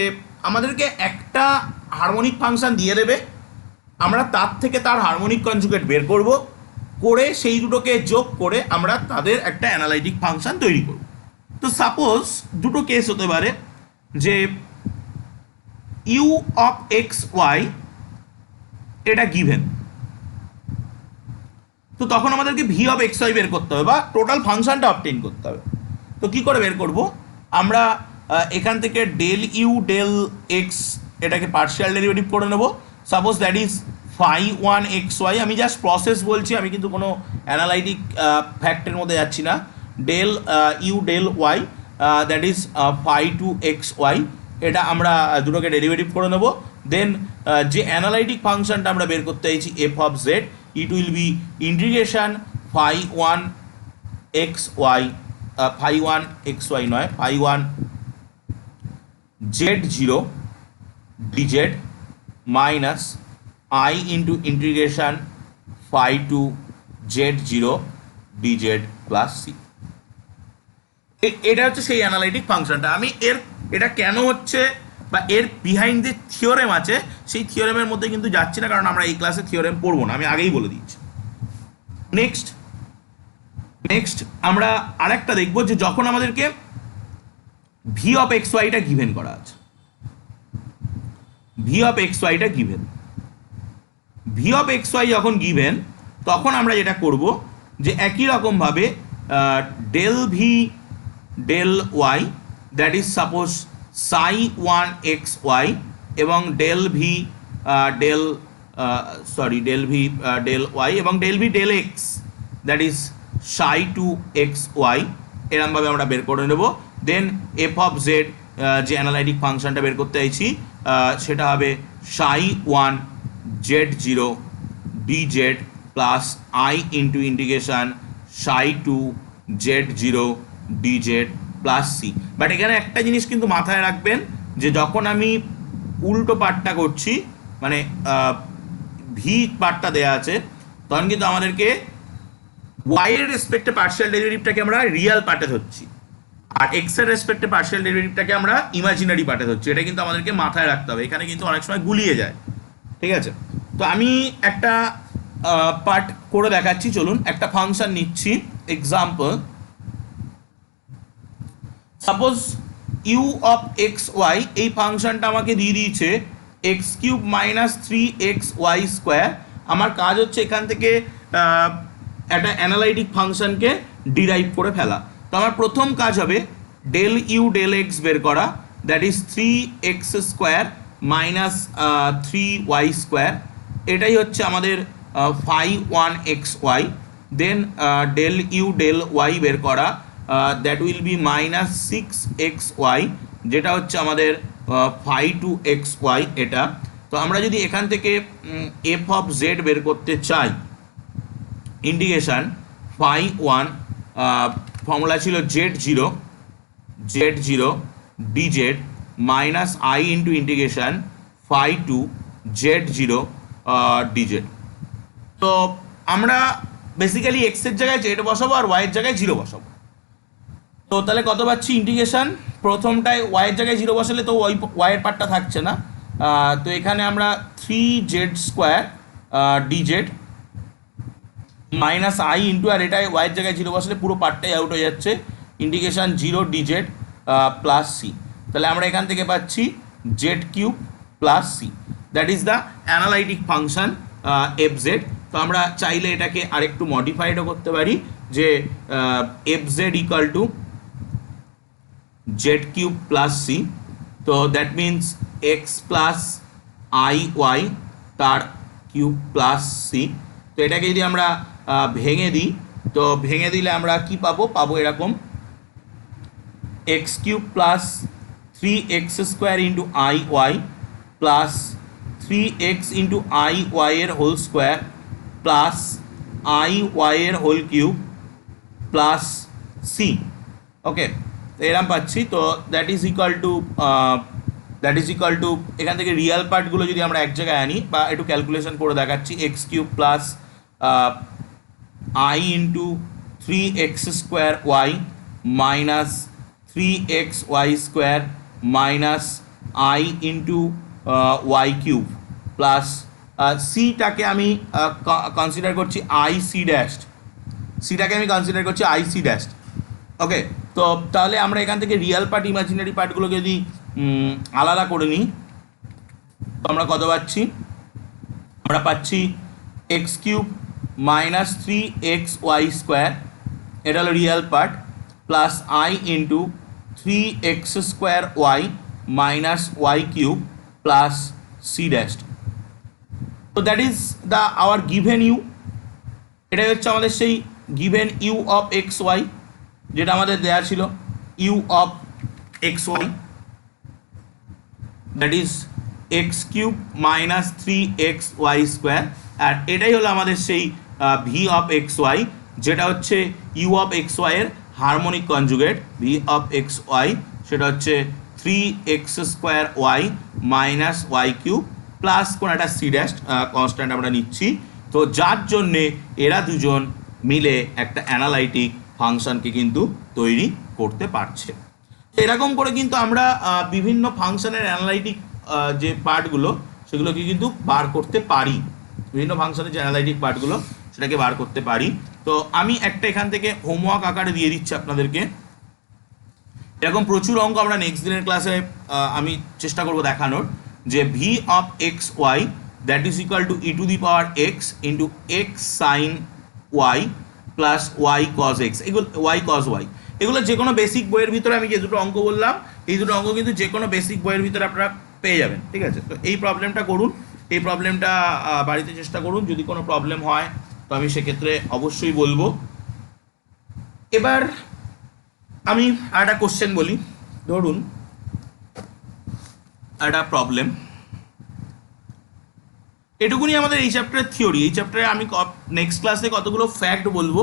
আমাদেরকে একটা হারমোনিক ফাংশন দিয়ে দেবে আমরা তার থেকে তার হারমোনিক কনজুগেট বের করব করে সেই দুটোকে যোগ করে আমরা তাদের একটা অ্যানালাইটিক ফাংশন তৈরি করব তো সাপোজ দুটো কেস হতে পারে যে ইউ অফ এক্স ওয়াই এটা গিভেন তো তখন আমাদেরকে ভি অফ এক্স ওয়াই বের করতে হবে বা টোটাল ফাংশনটা অবটেইন করতে হবে তো কি করে বের করব আমরা এখান থেকে ডেল ইউ ডেল এক্স এটাকে পার্শিয়াল ডেরিভেটিভ করে নেব suppose that is phi one x y আমি জাস্ট প্রসেস বলছি আমি কিন্তু কোনো অ্যানালাইটিক ফ্যাক্টের মধ্যে যাচ্ছি না del u del y that is phi two x y এটা আমরা দুটোকে ডেরিভেটিভ করে নেব দেন যে অ্যানালাইটিক ফাংশনটা আমরা বের করতে চাইছি f of z it will be integration phi one x y phi one x y নয় phi one z zero DZ minus i into integration phi two z zero d z plus c এটা হচ্ছে সেই analytic ফাংশনটা আমি এটা কেন হচ্ছে বা এর বিহাইন্ড যে থিওরেম আছে সেই থিওরেমের মধ্যে কিন্তু যাচ্ছি না কারণ আমরা এই ক্লাসে থিওরেম পড়বো না আমি আগেই বলে দিয়েছি নেক্সট আমরা আরেকটা দেখব যে যখন আমাদেরকে ভি অফ এক্স ওয়াইটা গিভেন করা আছে ভি অফ এক্স ওয়াইটা given v of x y যখন গিভেন তখন আমরা যেটা করব যে একই রকমভাবে del v del y that is suppose psi one x y এবং del v del del v del y এবং del v del x that is psi two x y এরমভাবে আমরা বের করে নেব দেন এফ অফ জেড যে analytic ফাংশনটা বের করতে চাইছি সেটা হবে psi one z zero d z plus i into integration psi two z zero d z plus c but এখানে একটা জিনিস কিন্তু মাথায় রাখবেন যে যখন আমি উল্টো পার্টটা করছি মানে ভি পার্টটা দেওয়া আছে তখন কিন্তু আমাদেরকে ওয়াই এর রেসপেক্টে পার্শিয়াল ডেরিভেটিভটাকে আমরা রিয়েল পার্টে ধরছি আর এক্স এর রেসপেক্টে পার্শিয়াল ডেরিভেটিভটাকে আমরা ইমাজিনারি পার্টে ধরছি এটা কিন্তু আমাদেরকে মাথায় রাখতে হবে এখানে কিন্তু অনেক সময় গুলিয়ে যায় ঠিক আছে তো আমি একটা পার্ট করে দেখাচ্ছি চলুন একটা ফাংশন নিচ্ছি example suppose u of x y এই ফাংশনটা আমাকে দিয়ে দিয়েছে x cube minus three x y square আমার কাজ হচ্ছে এখান থেকে একটা অ্যানালাইটিক ফাংশনকে ডিরাইভ করে ফেলা তো আমার প্রথম কাজ হবে ডেল ইউ ডেল এক্স বের করা that is three x square minus three y square এটাই হচ্ছে আমাদের phi one x y then del u del y বের করা that will be minus six x y যেটা হচ্ছে আমাদের ফাই টু এক্স ওয়াই এটা। তো আমরা যদি এখান থেকে এফ অফ জেড বের করতে চাই, ইন্টিগ্রেশন ফাই ওয়ান, ফর্মুলা ছিল z zero DZ minus i into integration phi two z zero dz. তো আমরা বেসিক্যালি এক্সের জায়গায় জেড বসাবো আর ওয়াইয়ের জায়গায় জিরো বসাবো। তো তাহলে কত পাচ্ছি ইন্টিগ্রেশন, প্রথমটায় ওয়াইয়ের জায়গায় জিরো বসালে তো ওই ওয়াইয়ের পার্টটা থাকছে না। তো এখানে আমরা 3z² d z minus i into, আর এটাই ওয়াইয়ের জায়গায় জিরো বসালে পুরো পার্টটাই আউট হয়ে যাচ্ছে, integration zero d z plus c. তাহলে আমরা এখান থেকে পাচ্ছি z cube plus c, that is the analytic function f z. তো আমরা চাইলে এটাকে আরেকটু মডিফাইডও করতে পারি, যে f z equal to z cube plus c. তো that means x plus i y তার কিউব প্লাস সি। তো এটাকে যদি আমরা ভেঙে দিই, তো ভেঙে দিলে আমরা কি পাবো, এরকম x cube plus 3x² into i y plus 3x into i y এর whole square plus i y এর whole cube plus c. Okay, তো এরম পাচ্ছি। তো দ্যাট ইজ ইকাল টু এখান থেকে রিয়াল পার্টগুলো যদি আমরা এক জায়গায় আনি বা একটু ক্যালকুলেশন করে দেখাচ্ছি, x cube plus i into 3x² y minus 3xy² minus i into y cube plus সিটাকে আমি কনসিডার করছি আই সি ড্যাশড, সিটাকে আমি কনসিডার করছি আই সি ড্যাশড। ওকে, তো তাহলে আমরা এখান থেকে রিয়াল পার্ট ইমাজিনারি পার্টগুলোকে যদি আলাদা করে নিই, তো আমরা কত পাচ্ছি, আমরা পাচ্ছি এক্স কিউব মাইনাস 3xy², এটা হলো real part, plus i into 3x² y minus y cube plus c dashed. তো that is the our given u, এটাই হচ্ছে আমাদের সেই given u of x y, যেটা আমাদের দেওয়া ছিল u of x y, that is x cube minus 3xy², আর এটাই হলো আমাদের সেই ভি অফ এক্স ওয়াই, যেটা হচ্ছে ইউ অফ এক্স ওয়াই এর harmonic conjugate. V of x y সেটা হচ্ছে 3x² y minus y cube plus কোনো একটা সি ড্যাশ কনস্ট্যান্ট আমরা নিচ্ছি। তো যার জন্যে এরা দুজন মিলে একটা অ্যানালাইটিক ফাংশনকে কিন্তু তৈরি করতে পারছে। এরকম করে কিন্তু আমরা বিভিন্ন ফাংশনের অ্যানালাইটিক যে পার্টগুলো সেগুলোকে কিন্তু বার করতে পারি, বিভিন্ন ফাংশনের যে অ্যানালাইটিক পার্টগুলো সেটাকে বার করতে পারি। তো আমি একটা এখান থেকে হোমওয়ার্ক আকারে দিয়ে দিচ্ছি আপনাদেরকে, এরকম প্রচুর অঙ্ক আমরা নেক্সট দিনের ক্লাসে আমি চেষ্টা করব দেখানোর, যে v of x y that is equal to e to the power x into x sine y plus y cos x, এগুলো ওয়াই কজ ওয়াই, এগুলো যে কোনো বেসিক বইয়ের ভিতরে আমি যে দুটো অঙ্ক বললাম, এই দুটো অঙ্ক কিন্তু যে কোনো বেসিক বইয়ের ভিতরে আপনারা পেয়ে যাবেন। ঠিক আছে, তো এই প্রবলেমটা করুন, এই প্রবলেমটা বাড়িতে চেষ্টা করুন, যদি কোনো প্রবলেম হয় তো আমি সেক্ষেত্রে অবশ্যই বলবো। এবার আমি একটা কোশ্চেন বলি, ধরুন একটা প্রবলেম, এটুকুনি আমাদের এই চ্যাপ্টারের থিওরি। এই চ্যাপ্টারে আমি নেক্সট ক্লাসে কতগুলো ফ্যাক্ট বলবো,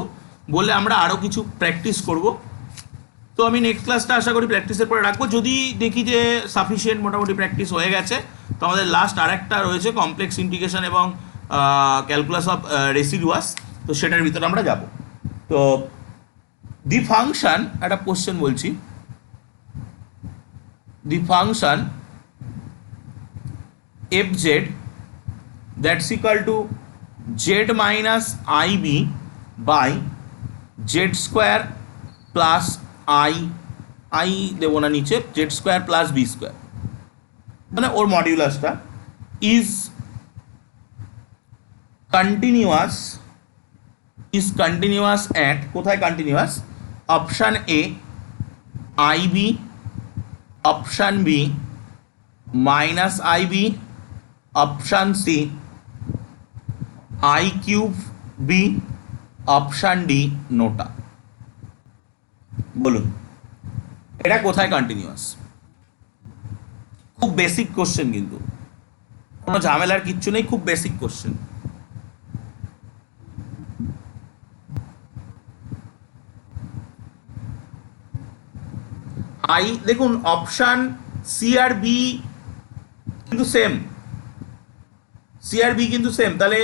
বলে আমরা আরও কিছু প্র্যাকটিস করব। তো আমি নেক্সট ক্লাসটা আশা করি প্র্যাকটিসের পরে রাখবো। যদি দেখি যে সাফিসিয়েন্ট মোটামুটি প্র্যাকটিস হয়ে গেছে, তো আমাদের লাস্ট আরেকটা রয়েছে কমপ্লেক্স ইন্টিগ্রেশন এবং ক্যালকুলাস অফ রেসিডুয়াস, তো সেটার ভিতরে আমরা যাব। তো দি ফাংশন, একটা কোশ্চেন বলছি, the function f z that's equal to z minus i b by z² plus i দেবো না নিচে, z² প্লাস b², মানে ওর মডিউলাসটা ইজ কন্টিনিউয়াস অ্যাট, কোথায় continuous, option A i b, option B minus i b, option C i cube b, option D NOTA. বলুন এটা কোথায় কন্টিনিউয়াস, খুব বেসিক কোশ্চেন, কিন্তু কোনো ঝামেলার কিচ্ছু নেই, খুব বেসিক কোশ্চেন। দেখুন অপশান সি আর বি কিন্তু সেম, সি আর বি কিন্তু সেম। তাহলে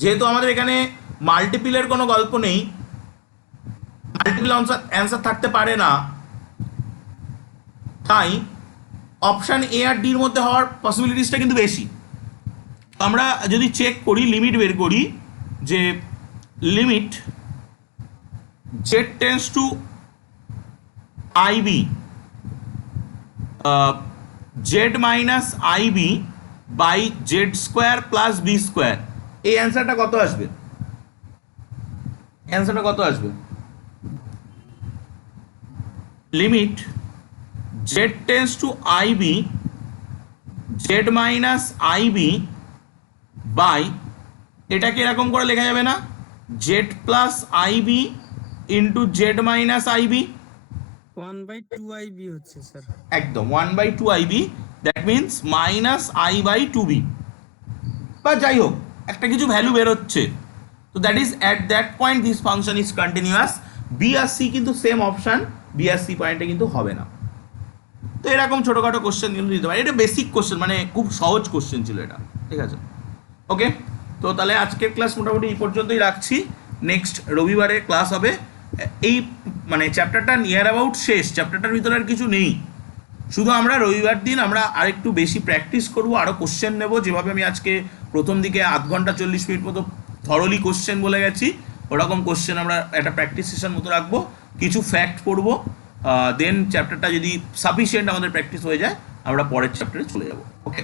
যেহেতু আমাদের এখানে মাল্টিপিলের কোনো গল্প নেই, মাল্টিপল অ্যান্সার থাকতে পারে না, তাই অপশান এ আর ডির মধ্যে হওয়ার পসিবিলিটিসটা কিন্তু বেশি। আমরা যদি চেক করি, লিমিট বের করি, যে limit z tends to ib z minus ib by z square plus b square, এই অ্যান্সারটা কত আসবে? অ্যান্সারটা কত আসবে? Limit z tends to ib z minus ib by, এটাকে এরকম করে লেখা যাবে না, z plus ib into z minus ib, 1/2IB হচ্ছে স্যার। একদম 1/2IB, that means minus i by 2B, বা যাই হোক একটা কিছু ভ্যালু বেরোচ্ছে। তো that is at that point this function is continuous. B আর সি কিন্তু সেম অপশান, বি আর সি পয়েন্টে কিন্তু হবে না। তো এরকম ছোটোখাটো কোশ্চেন কিন্তু দিতে পারে, এটা বেসিক কোশ্চেন, মানে খুব সহজ কোশ্চেন ছিল এটা, ঠিক আছে? ওকে, তো তাহলে আজকের ক্লাস মোটামুটি এই পর্যন্তই রাখছি। নেক্সট রবিবারে ক্লাস হবে। এই মানে চ্যাপ্টারটা নিয়ার অ্যাবাউট শেষ, চ্যাপ্টারটার ভিতরে আর কিছু নেই, শুধু আমরা রবিবার দিন আমরা আরেকটু বেশি প্র্যাকটিস করব, আরও কোশ্চেন নেব, যেভাবে আমি আজকে প্রথম দিকে আধ ঘন্টা 40 মিনিট মতো থরলি কোশ্চেন বলে গেছি, ওরকম কোশ্চেন আমরা একটা প্র্যাকটিস সেশন মতো রাখবো, কিছু ফ্যাক্ট পড়বো, দেন চ্যাপ্টারটা যদি সাফিসিয়েন্ট আমাদের প্র্যাকটিস হয়ে যায় আমরা পরের চ্যাপ্টারে চলে যাব। ওকে।